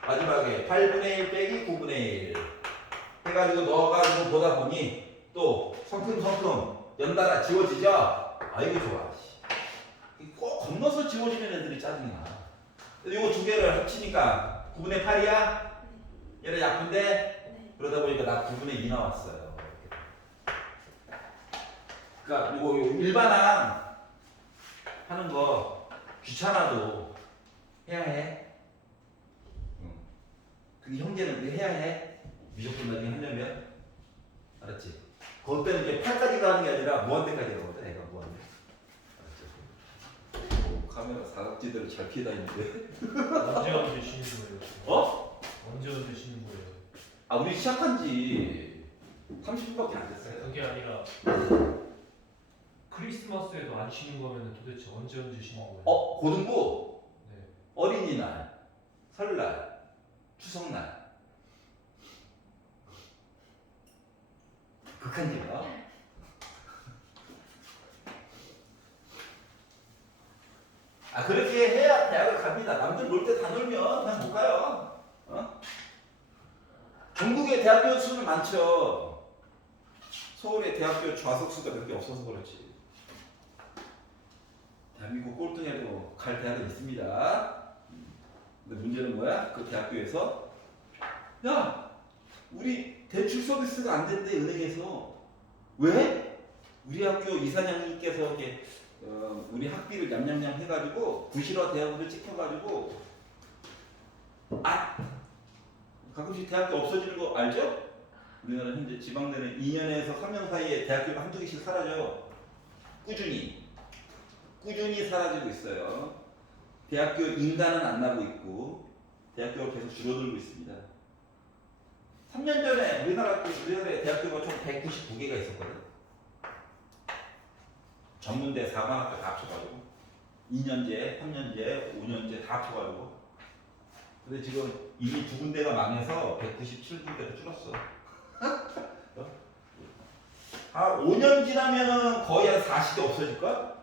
마지막에 8분의 1 빼기 9분의 1. 해가지고 넣어가지고 보다 보니 또 성큼성큼 연달아 지워지죠? 이거 좋아. 꼭 건너서 지워지는 애들이 짜증나. 이거 두 개를 합치니까 9분의 8이야? 얘는 약분데? 그러다 보니까 나 9분의 2 나왔어요. 그러니까 이거 일반항 하는 거 귀찮아도 해야 해. 그게 형제는 해야 해. 무조건 나중에 하려면. 알았지? 그때는 이제 8까지 가는 게 아니라 무한대까지 가거든. 애가 무한대. 알았지? 카메라 사각지대로 잘 피해 다니는데. 언제 쉬는 거예요? 언제 쉬는 거예요? 우리 시작한 지 30분밖에 안 됐어요. 그게 아니라 크리스마스에도 안 쉬는 거면 도대체 언제 쉬는 거예요? 고등부? 네. 어린이날, 설날, 추석날. 극한지가? 그렇게 해야 대학을 갑니다. 남들 놀 때 다 놀면 그냥 못 가요. 전국에 대학교 수는 많죠. 서울에 대학교 좌석 수가 몇 개 없어서 그렇지. 대한민국 꼴등에도 갈 대학은 있습니다. 근데 문제는 뭐야? 그 대학교에서 야, 우리 대출 서비스가 안 된대 은행에서. 왜? 우리 학교 이사장님께서 이렇게 우리 학비를 냠냠냠 해가지고 부실화 대학을 찍혀가지고 가끔씩 대학교 없어지는 거 알죠? 우리나라 현재 지방대는 2년에서 3년 사이에 대학교가 한두 개씩 사라져. 꾸준히 사라지고 있어요. 대학교 인가는 안 나고 있고 대학교가 계속 줄어들고 있습니다. 3년 전에 우리나라에 대학교가 총 199개가 있었거든. 전문대 4관학교 다 합쳐가지고 2년제, 3년제, 5년제 다 합쳐가지고. 근데 지금 이미 두 군데가 망해서 197군데로 줄었어. 5년 지나면은 거의 한 40개 없어질걸?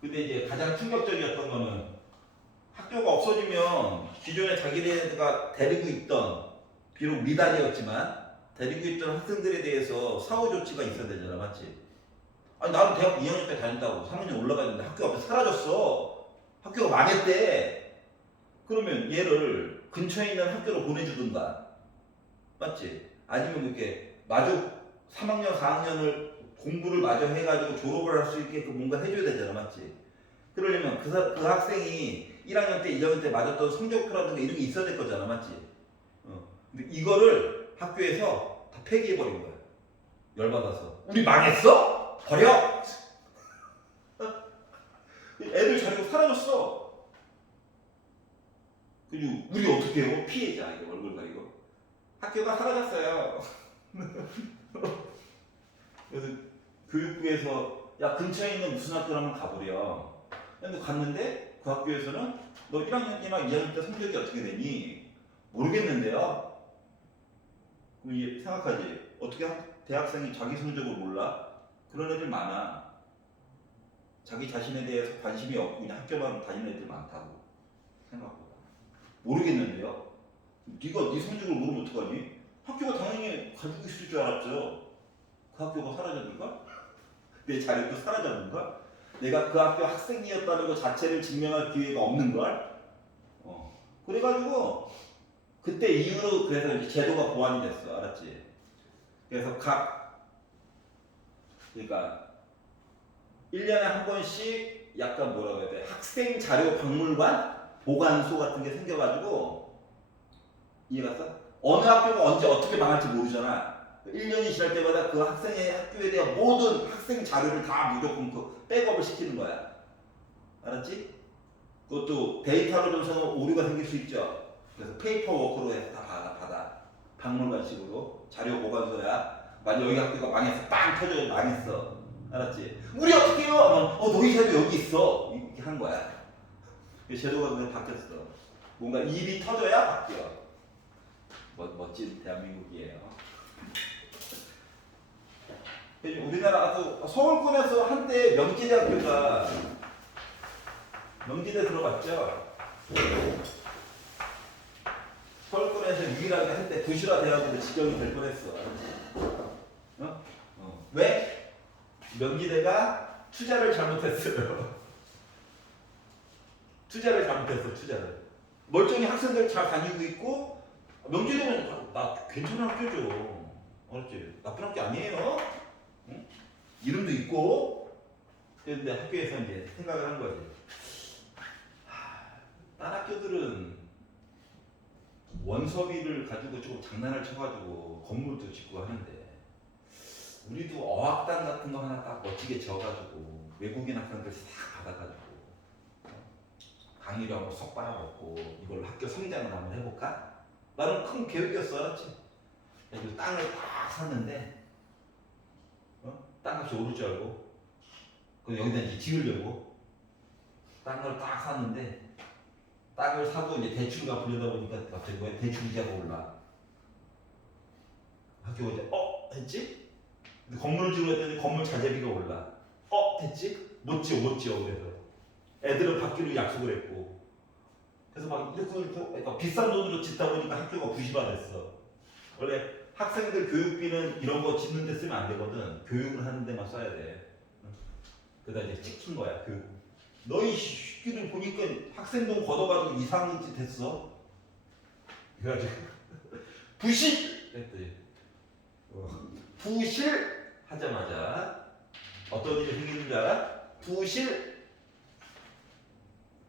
근데 이제 가장 충격적이었던 거는 학교가 없어지면 기존에 자기네가 데리고 있던 비록 미달이었지만 데리고 있던 학생들에 대해서 사후 조치가 있어야 되잖아, 맞지? 아니 나는 대학 2학년 때 다닌다고 3학년 올라갔는데 학교 앞에 사라졌어. 학교가 망했대. 그러면 얘를 근처에 있는 학교로 보내주든가, 맞지? 아니면 이렇게 마저 3학년, 4학년을 공부를 마저 해가지고 졸업을 할 수 있게끔 뭔가 해줘야 되잖아, 맞지? 그러려면 그 학생이 1학년 때, 2학년 때 맞았던 성적표라든가 이런 게 있어야 될 거잖아, 맞지? 근데 이거를 학교에서 다 폐기해버린 거야. 열받아서. 우리 망했어? 버려! 애들 자리가 사라졌어. 그리고 우리 어떻게 해요? 피해자, 이거 얼굴 가리고. 학교가 사라졌어요. 그래서 교육부에서 야 근처에 있는 무슨 학교를 한번 가보려. 근데 갔는데 그 학교에서는 너 1학년이나 2학년 때 성적이 어떻게 되니? 모르겠는데요. 그럼 이게 생각하지. 어떻게 대학생이 자기 성적을 몰라? 그런 애들 많아. 자기 자신에 대해서 관심이 없고 그냥 학교만 다니는 애들 많다고. 생각보다. 모르겠는데요. 네가 네 성적을 모르면 어떡하니? 학교가 당연히 가지고 있을 줄 알았죠. 그 학교가 사라졌는가? 내 자리도 사라졌는가? 내가 그 학교 학생이었다는 것 자체를 증명할 기회가 없는걸? 그래가지고 그때 이후로 그래서 이제 제도가 보완이 됐어. 알았지? 그래서 그러니까 1년에 한 번씩 약간 뭐라고 해야 돼? 학생 자료 박물관? 보관소 같은 게 생겨가지고 이해갔어? 어느 학교가 언제 어떻게 망할지 모르잖아. 1년이 지날 때마다 그 학생의 학교에 대한 모든 학생 자료를 다 무조건 그 백업을 시키는 거야. 알았지? 그것도 데이터로 줘서는 오류가 생길 수 있죠. 그래서 페이퍼 워크로 해서 다 받아. 박물관식으로 자료 보관소야. 만약 여기 학교가 망했어. 빵 터져 망했어. 알았지? 우리 어떻게 해요? 너희 자료 여기 있어. 이렇게 한 거야. 그 제도가 그냥 바뀌었어. 뭔가 일이 터져야 바뀌어. 멋진 대한민국이에요. 우리나라 서울권에서 한때 명지대학교가 명지대 들어봤죠? 서울권에서 유일하게 한때 부시라 대학으로 지정이 될 뻔했어. 왜? 명지대가 투자를 잘못했어요. 투자를. 멀쩡히 학생들 잘 다니고 있고 명지대는 나 괜찮은 학교죠. 알았지? 나쁜 학교 아니에요. 응? 이름도 있고. 그런데 학교에서 이제 생각을 한 거지. 딴 학교들은 원서비를 가지고 조금 장난을 쳐가지고 건물도 짓고 하는데 우리도 어학당 같은 거 하나 딱 멋지게 지어가지고 외국인 학생들 싹 받아가지고 강의료 한번 쏙 빨아먹고 이걸로 학교 성장을 한번 해볼까? 나는 큰 계획이었어. 알았지? 그래서 땅을 딱 샀는데 땅값이 오를 줄 알고 그럼 여기다 이제 지으려고 땅을 딱 샀는데 땅을 사고 이제 대출 갚으려다 보니까 갑자기 왜 대출 이자가 올라? 학교가 이제 했지? 근데 건물을 지으려 했더니 건물 자재비가 올라. 됐지? 못 지어 그래서 애들은 받기로 약속을 했고 그래서 막 이렇게 그러니까 비싼 돈으로 짓다 보니까 학교가 부실화됐어. 원래 학생들 교육비는 이런 거 짓는 데 쓰면 안 되거든. 교육을 하는 데만 써야 돼. 그러다 이제 찍힌 거야 교육. 너희 새끼들 보니까 학생 돈 걷어가지고 이상한 짓 했어. 그래가지고 부실! 했더니 부실! 하자마자 어떤 일이 생기는 줄 알아? 부실!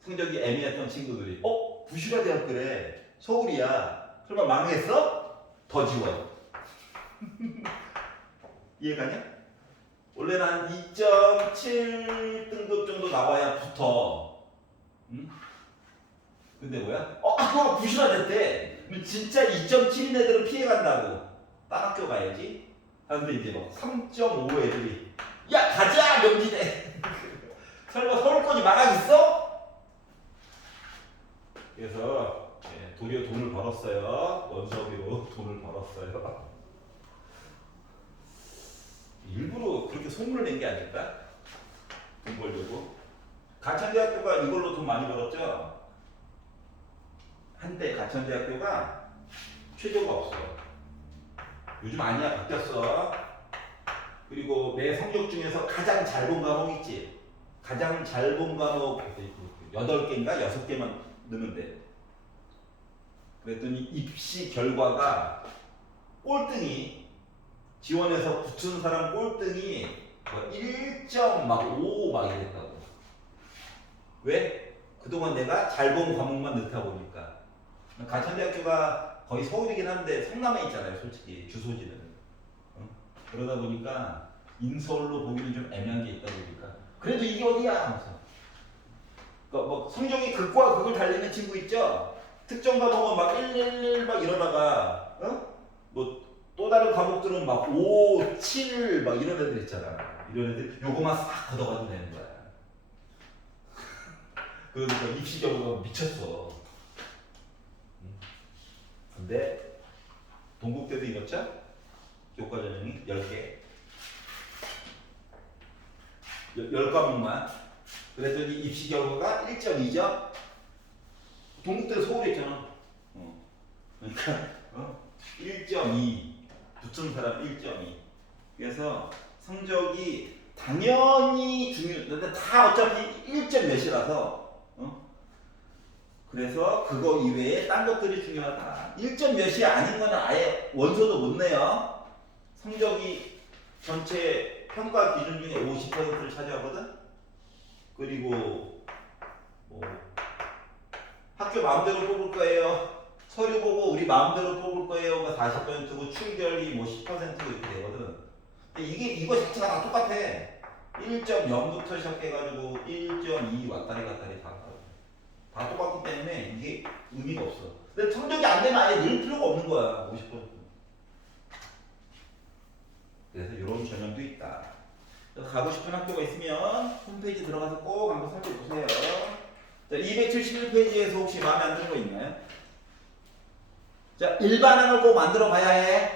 성적이 애매했던 친구들이 부실화 대학교래. 서울이야. 설마 망했어? 더 지원. 이해가냐? 원래는 한 2.7 등급 정도 나와야 붙어. 응? 근데 뭐야? 학교가 부실화됐대. 그럼 진짜 2.7인 애들은 피해간다고. 딴 학교 가야지. 근데 이제 막 3.5 애들이 야 가자 명지대. 설마 서울권이 망하겠어? 그래서 도리어 돈을 벌었어요. 원서비로 돈을 벌었어요. 일부러 그렇게 소문을 낸 게 아닐까? 돈 벌려고. 가천대학교가 이걸로 돈 많이 벌었죠. 한때 가천대학교가 최저가 없어. 요즘 아니야, 바뀌었어. 그리고 내 성적 중에서 가장 잘 본 과목 있지? 가장 잘 본 과목 8개인가 6개만 넣으면 돼. 그랬더니 입시 결과가 꼴등이 지원해서 붙은 사람 꼴등이 뭐 1.5 막 이랬다고. 왜? 그동안 내가 잘 본 과목만 넣다 보니까. 가천대학교가 거의 서울이긴 한데 성남에 있잖아요, 솔직히 주소지는. 그러다 보니까 인서울로 보기는 좀 애매한 게 있다 보니까 그래도 이게 어디야? 하면서. 그러니까 뭐 성적이 극과 극을 달리는 친구 있죠? 특정 과목은 막 111 막 이러다가 뭐 또 다른 과목들은 막 5, 7 막 이런 애들 있잖아. 이런 애들 요거만 싹 걷어가도 되는 거야. 그러니까 입시 결과가 미쳤어. 근데 동국대도 이렇죠? 교과 전형이 10개. 10과목만. 그랬더니 입시 결과가 1.2점. 동국대 서울에 있잖아. 그러니까 1.2 붙은 사람 1.2. 그래서 성적이 당연히 중요한데 다 어차피 1점 몇이라서 그래서 그거 이외에 딴 것들이 중요하다. 1점 몇이 아닌 거는 아예 원서도 못 내요. 성적이 전체 평가 기준 중에 50%를 차지하거든. 그리고 뭐 학교 마음대로 뽑을 거예요. 서류 보고 우리 마음대로 뽑을 거예요가 40%고 출결이 뭐 10% 이렇게 되거든. 근데 이거 자체가 다 똑같아. 1.0부터 시작해가지고 1.2 왔다리 갔다리 다 똑같기 때문에 이게 의미가 없어. 근데 성적이 안 되면 아예 늘 필요가 없는 거야. 50%. 그래서 이런 전형도 있다. 가고 싶은 학교가 있으면 홈페이지 들어가서 꼭 한번 살펴보세요. 자, 271페이지에서 혹시 마음에 안 드는 거 있나요? 자, 일반항을 꼭 만들어 봐야 해.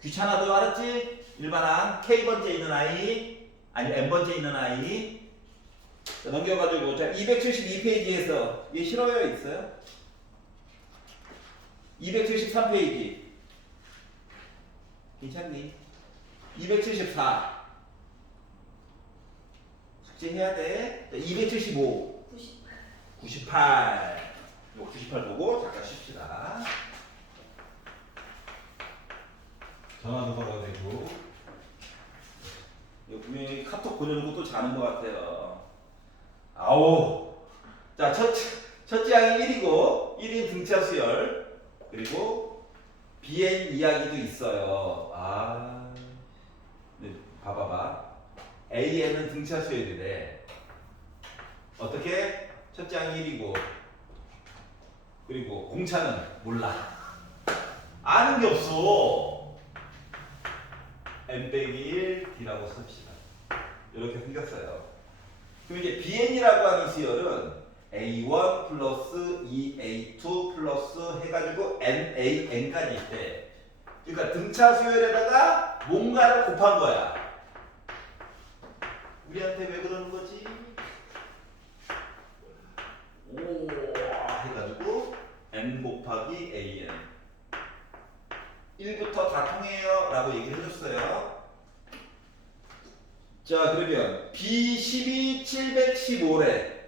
귀찮아도 알았지? 일반항 K번째 있는 아이 아니 N번째 있는 아이. 자, 넘겨가지고 자 272페이지에서 얘 싫어요 있어요? 273페이지 괜찮니? 274 숙제해야 돼. 자, 275 98 이거 98 보고 잠깐 쉽시다. 전화도 걸어도 되고. 이거 분명히 카톡 보내는 것도 잘하는 것 같아요. 아오. 자, 첫째 항이 1이고 1인 등차 수열 그리고 BN 이야기도 있어요. 아, 네, 봐봐봐. AN은 등차 수열이래. 어떻게? 첫째 항이 1이고 그리고 공차는 몰라. 아는 게 없어. n-1 d라고 씁시다. 이렇게 생겼어요. 그럼 이제 bn이라고 하는 수열은 a1 플러스 2a2 플러스 해가지고 nan까지 있대. 그러니까 등차 수열에다가 뭔가를 곱한 거야. 우리한테 왜 그러는 거지? 오 해가지고 n 곱하기 an 1부터 다 통해요 라고 얘기를 해줬어요. 자, 그러면 B12 715래.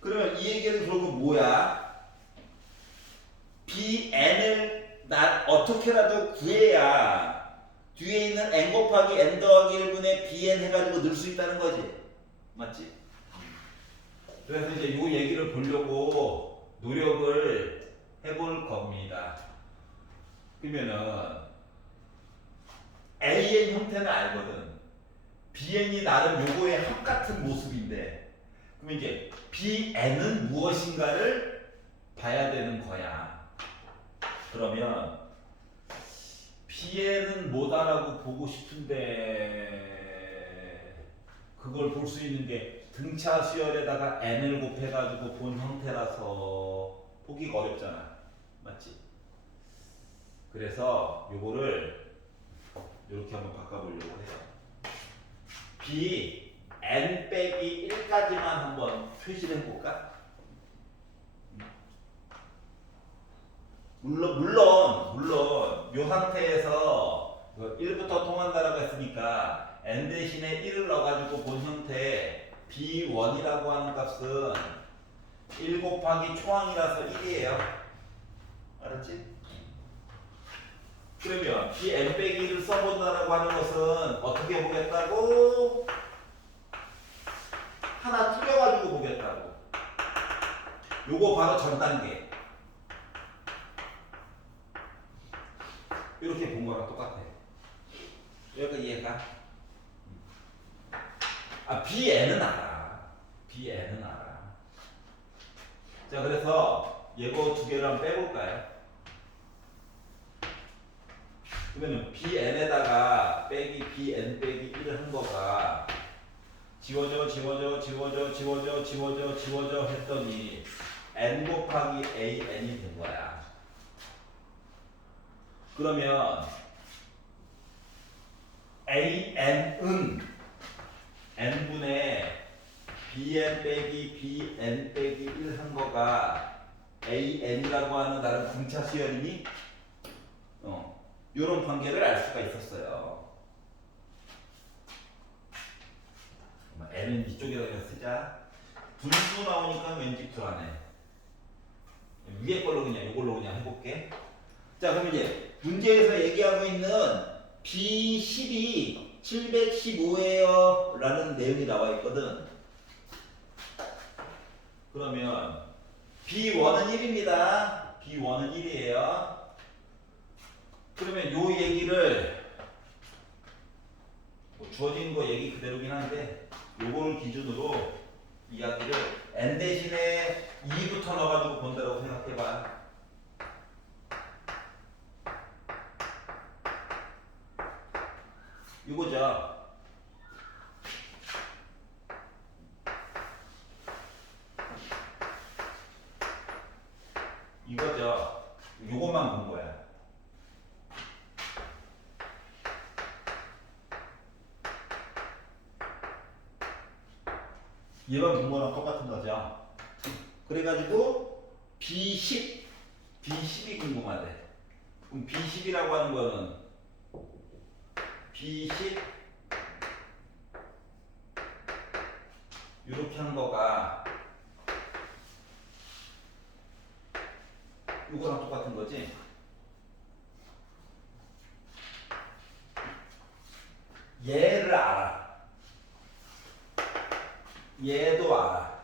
그러면 이 얘기는 결국 뭐야? BN을 어떻게라도 구해야 뒤에 있는 n 곱하기 n 더하기 1분의 BN 해가지고 넣을 수 있다는 거지. 맞지? 그래서 이제 이 얘기를 보려고 노력을 해볼 겁니다. 그러면은 AN 형태는 알거든. BN이 나름 요거의 합 같은 모습인데, 그럼 이제 BN은 무엇인가를 봐야 되는 거야. 그러면 BN은 뭐다라고 보고 싶은데 그걸 볼 수 있는 게 등차 수열에다가 n을 곱해가지고 본 형태라서 보기가 어렵잖아. 맞지? 그래서 요거를 이렇게 한번 바꿔보려고 해요. b n 빼기 1까지만 한번 표시를 해볼까? 물론 이 상태에서 1부터 통한다라고 했으니까 n 대신에 1을 넣어가지고 본 형태 b1이라고 하는 값은 1 곱하기 초항이라서 1이에요. 알았지? 그러면 bn 빼기 1을 써본다라고 하는 것은 어떻게 보겠다고? 하나 줄여가지고 보겠다고. 요거 바로 전 단계. 이렇게 본 거랑 똑같아. 여기가 이해가? bn은 알아. bn은 알아. 자, 그래서 얘거 두 개를 한번 빼볼까요? 그러면 bn에다가 빼기 bn 빼기 1을 한 거가 지워져 했더니 n 곱하기 an이 된 거야. 그러면 an은 n분의 bn 빼기 bn 빼기 1 한 거가 an이라고 하는 다른 분차 수열이니 요런 관계를 알 수가 있었어요. n은 이쪽에다 그냥 쓰자. 분수 나오니까 왠지 불안해. 위에 걸로 그냥 이걸로 그냥 해볼게. 자, 그럼 이제 문제에서 얘기하고 있는 B10이 715예요 라는 내용이 나와 있거든. 그러면 B1은 1입니다. B1은 1이에요. 그러면 요 얘기를 뭐 주어진 거 얘기 그대로긴 한데 요걸 기준으로 이야기를 n 대신에 2부터 넣어가지고 본다고 생각해봐. 이거죠. 이거죠. 요것만 본 거야. 얘만 본 거랑 똑같은 거죠. 그래가지고 B10이 궁금하대. 그럼 B10이라고 하는 거는 B10 이렇게 한 거가 이거랑 똑같은 거지. 얘를 알아. 얘도 알아.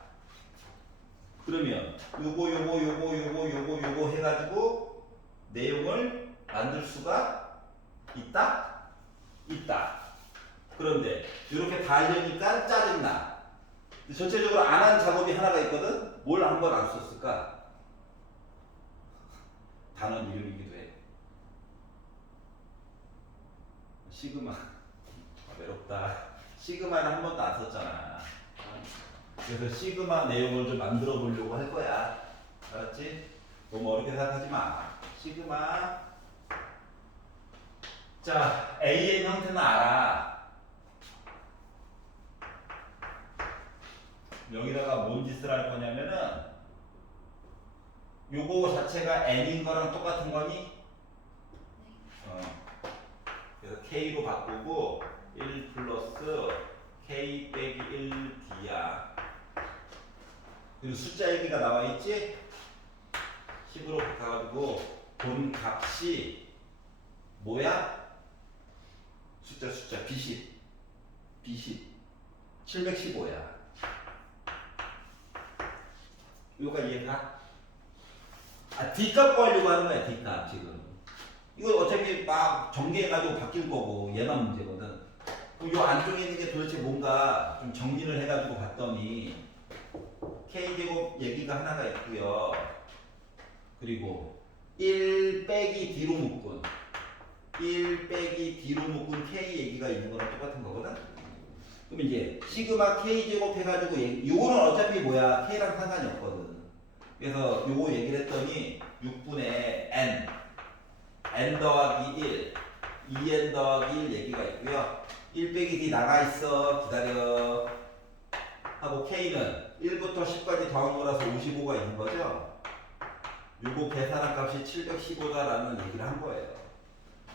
그러면 요거 해가지고 내용을 만들 수가 있다? 있다. 그런데 이렇게 다 알려니까 짜증나. 전체적으로 안 한 작업이 하나가 있거든? 뭘 한 번 안 썼을까? 단원 이름이기도 해. 시그마. 외롭다. 시그마는 한 번도 안 썼잖아. 그래서 시그마 내용을 좀 만들어 보려고 할 거야. 알았지? 너무 어렵게 생각하지 마. 시그마. 자, AN 형태는 알아. 여기다가 뭔 짓을 할 거냐면은 요거 자체가 n인 거랑 똑같은 거니? 그래서 k로 바꾸고 1 플러스 k 빼기 1d야. 그리고 숫자 얘기가 나와 있지? 10으로 바꿔가지고 본 값이 뭐야? 숫자 B10 715야. 요가 이해가? D값 구하려고 하는 거야. D값 지금. 이거 어차피 막 전개해가지고 바뀔 거고 얘만 문제거든. 그럼 요 안쪽에 있는 게 도대체 뭔가 좀 정리를 해가지고 봤더니 K제곱 얘기가 하나가 있고요. 그리고 1 빼기 D로 묶은 1 빼기 D로 묶은 K 얘기가 있는 거랑 똑같은 거거든. 그럼 이제 시그마 K제곱 해가지고 요거는 어차피 뭐야 K랑 상관이 없거든. 그래서 요거 얘기를 했더니 6분의 n 더하기 1 2n 더하기 1 얘기가 있고요. 1 빼기 D 나가 있어. 기다려. 하고 K는 1부터 10까지 더한 거라서 55가 있는 거죠. 요거 계산한 값이 715다라는 얘기를 한 거예요.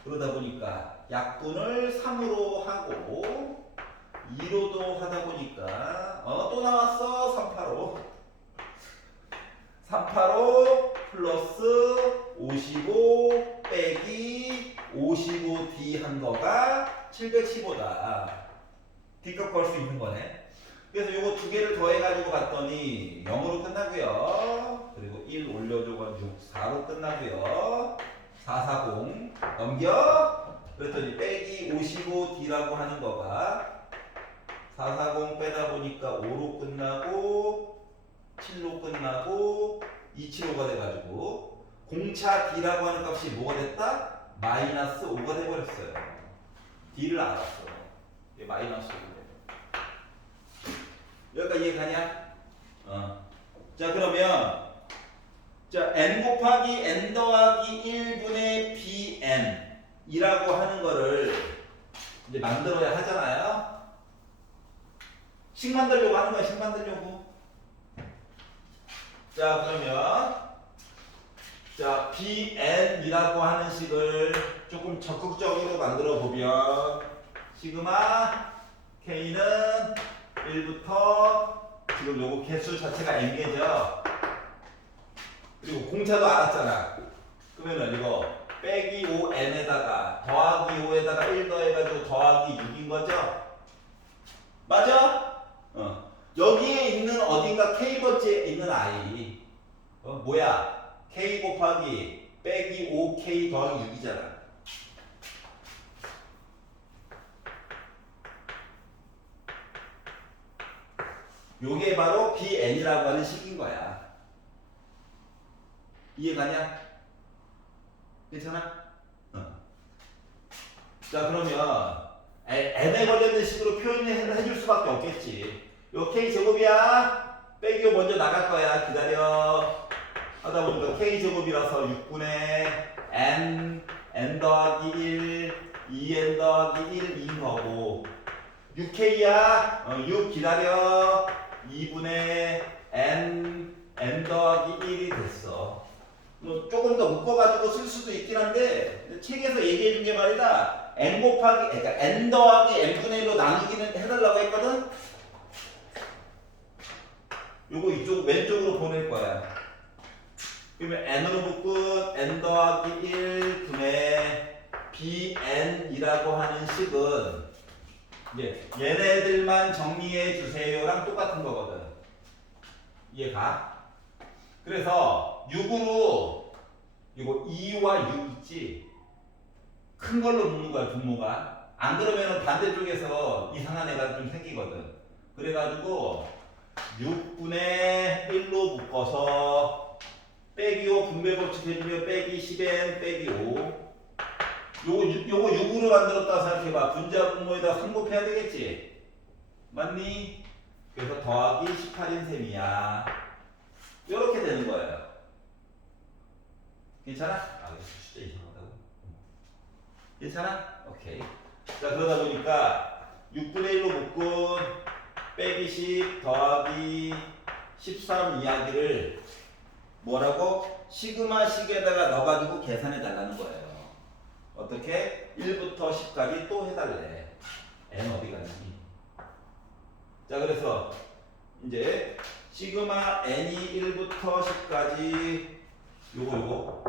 그러다 보니까 약분을 3으로 하고 2로도 하다 보니까 또 나왔어. 385 385 플러스 55 빼기 55D 한 거가 715다. D값 구할 수 있는 거네. 그래서 요거 두 개를 더해가지고 갔더니 0으로 끝나고요. 그리고 1 올려줘가지고 4로 끝나고요. 440 넘겨. 그랬더니 빼기 55D라고 하는 거가 440 빼다 보니까 5로 끝나고 7로 끝나고 275가 돼가지고 공차 D라고 하는 값이 뭐가 됐다? 마이너스 5가 돼버렸어요. D를 알았어. 이게 마이너스 5. 여기까지 이해가냐? 자 그러면 자 n 곱하기 n 더하기 1분의 bn 이라고 하는 거를 이제 만들어야 하잖아요. 식 만들려고 하는 거야. 식 만들려고. 자 그러면 자 bn이라고 하는 식을 조금 적극적으로 만들어 보면 시그마 k는 1부터 지금 요거 개수 자체가 n개죠. 그리고 공차도 알았잖아. 그러면은 이거 빼기 5n에다가 더하기 5에다가 1 더해가지고 더하기 6인 거죠? 맞아? 여기에 있는 어딘가 k번째에 있는 i 뭐야? k 곱하기 빼기 5k 더하기 6이잖아. 요게 바로 bn이라고 하는 식인 거야. 이해가냐? 괜찮아? 자 그러면 n에 걸려있는 식으로 표현을 해줄 수밖에 없겠지. 요 k 제곱이야. 빼기 5 먼저 나갈 거야. 기다려. 하다 보니까 k 제곱이라서 6분의 n 더하기 1 2n 더하기 1인 거고 6k야. 6 기다려. 2분의 n 더하기 1이 됐어. 뭐 조금 더 묶어가지고 쓸 수도 있긴 한데 책에서 얘기해 준 게 말이다. n 곱하기 그러니까 n 더하기 n분의 1로 나누기는 해달라고 했거든. 요거 이쪽 왼쪽으로 보낼 거야. 그러면 n으로 묶은 n 더하기 1 분의 bn이라고 하는 식은 이제 얘네들만 정리해 주세요랑 똑같은 거거든. 이해가? 그래서 6으로 이거 2와 6 있지? 큰 걸로 묶는 거야 분모가. 안 그러면 반대쪽에서 이상한 애가 좀 생기거든. 그래가지고 6분의 1로 묶어서 빼기 5 분배 법칙 해주면 빼기 10n 빼기 5 요거 6으로 만들었다 생각해봐. 분자 분모에다 3 곱해야 되겠지? 맞니? 그래서 더하기 18인 셈이야. 요렇게 되는 거예요. 괜찮아? 아, 이거 진짜 이상하다고. 괜찮아? 오케이. 자, 그러다 보니까 6분의 1로 묶은 빼기 10 더하기 13 이야기를 뭐라고? 시그마식에다가 넣어가지고 계산해 달라는 거예요. 어떻게? 1부터 10까지 또 해달래. n 어디 갔니? 자, 그래서 이제 시그마 n이 1부터 10까지 이거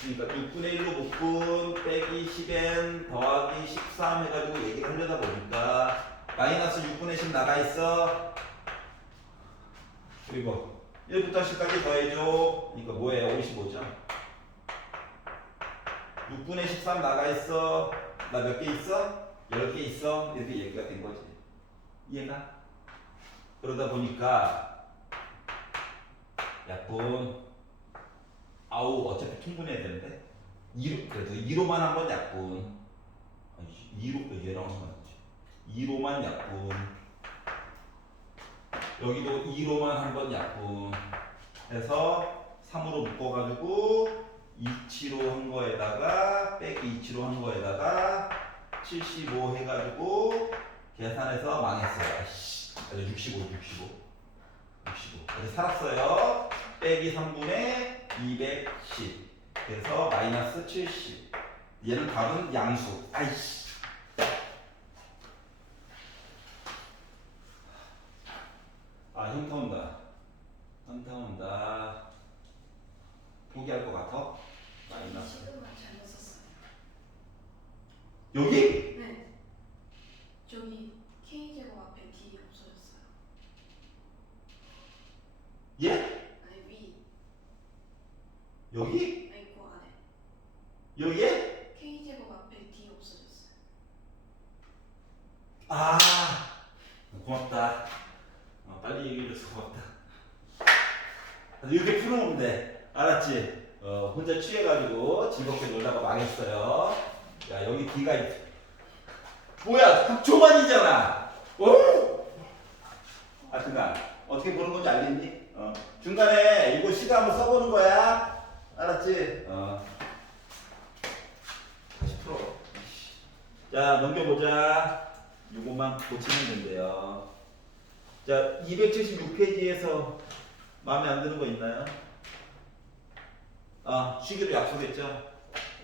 그러니까 6분의 1로 묶은 빼기 10n 더하기 13 해가지고 얘기를 하려다 보니까 마이너스 6분의 10 나가 있어. 그리고 1부터 10까지 더해줘. 그러니까 뭐예요? 55죠. 6분의 13 나가 있어. 나 몇 개 있어? 10개 있어. 이렇게 얘기가 된 거지. 이해가? 그러다 보니까 약분 아우 어차피 통분해야 되는데 2로, 그래도 2로만 한번 약분 2로 얘랑 상관없지. 2로만 약분 여기도 2로만 한번 약분 해서 3으로 묶어가지고 27로 한 거에다가 빼기 27로 한 거에다가 75 해가지고 계산해서 망했어요. 아이씨 65 아직 살았어요. 빼기 3분의 210. 그래서 마이너스 70. 얘는 답은 양수. 아이씨. 아, 현타 온다. 현타 온다. 포기할 것 같아? 마이너스. 시그마 잘못 썼어요. 여기? 네. 저기 K제곱 앞에 D 없어졌어요. 예? 아니 위. 여기? 아니 그 안에. 여기에? K제곱 앞에 D 없어졌어요. 아, 고맙다. 빨리 얘기해줘서 고맙다. 이렇게 풀어놓으면 돼. 알았지? 혼자 취해가지고 즐겁게 놀다가 망했어요. 야, 여기 D가 있어. 뭐야, 극초반이잖아. 오! 하여튼간, 어떻게 보는 건지 알겠니? 중간에 이거 시도 한번 써보는 거야. 알았지? 다시 풀어. 자, 넘겨보자. 요것만 고치면 된대요. 자, 276페이지에서 마음에 안 드는 거 있나요? 쉬기로 약속했죠?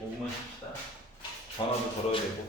5분만 쉽시다. 전화도 걸어야 되고.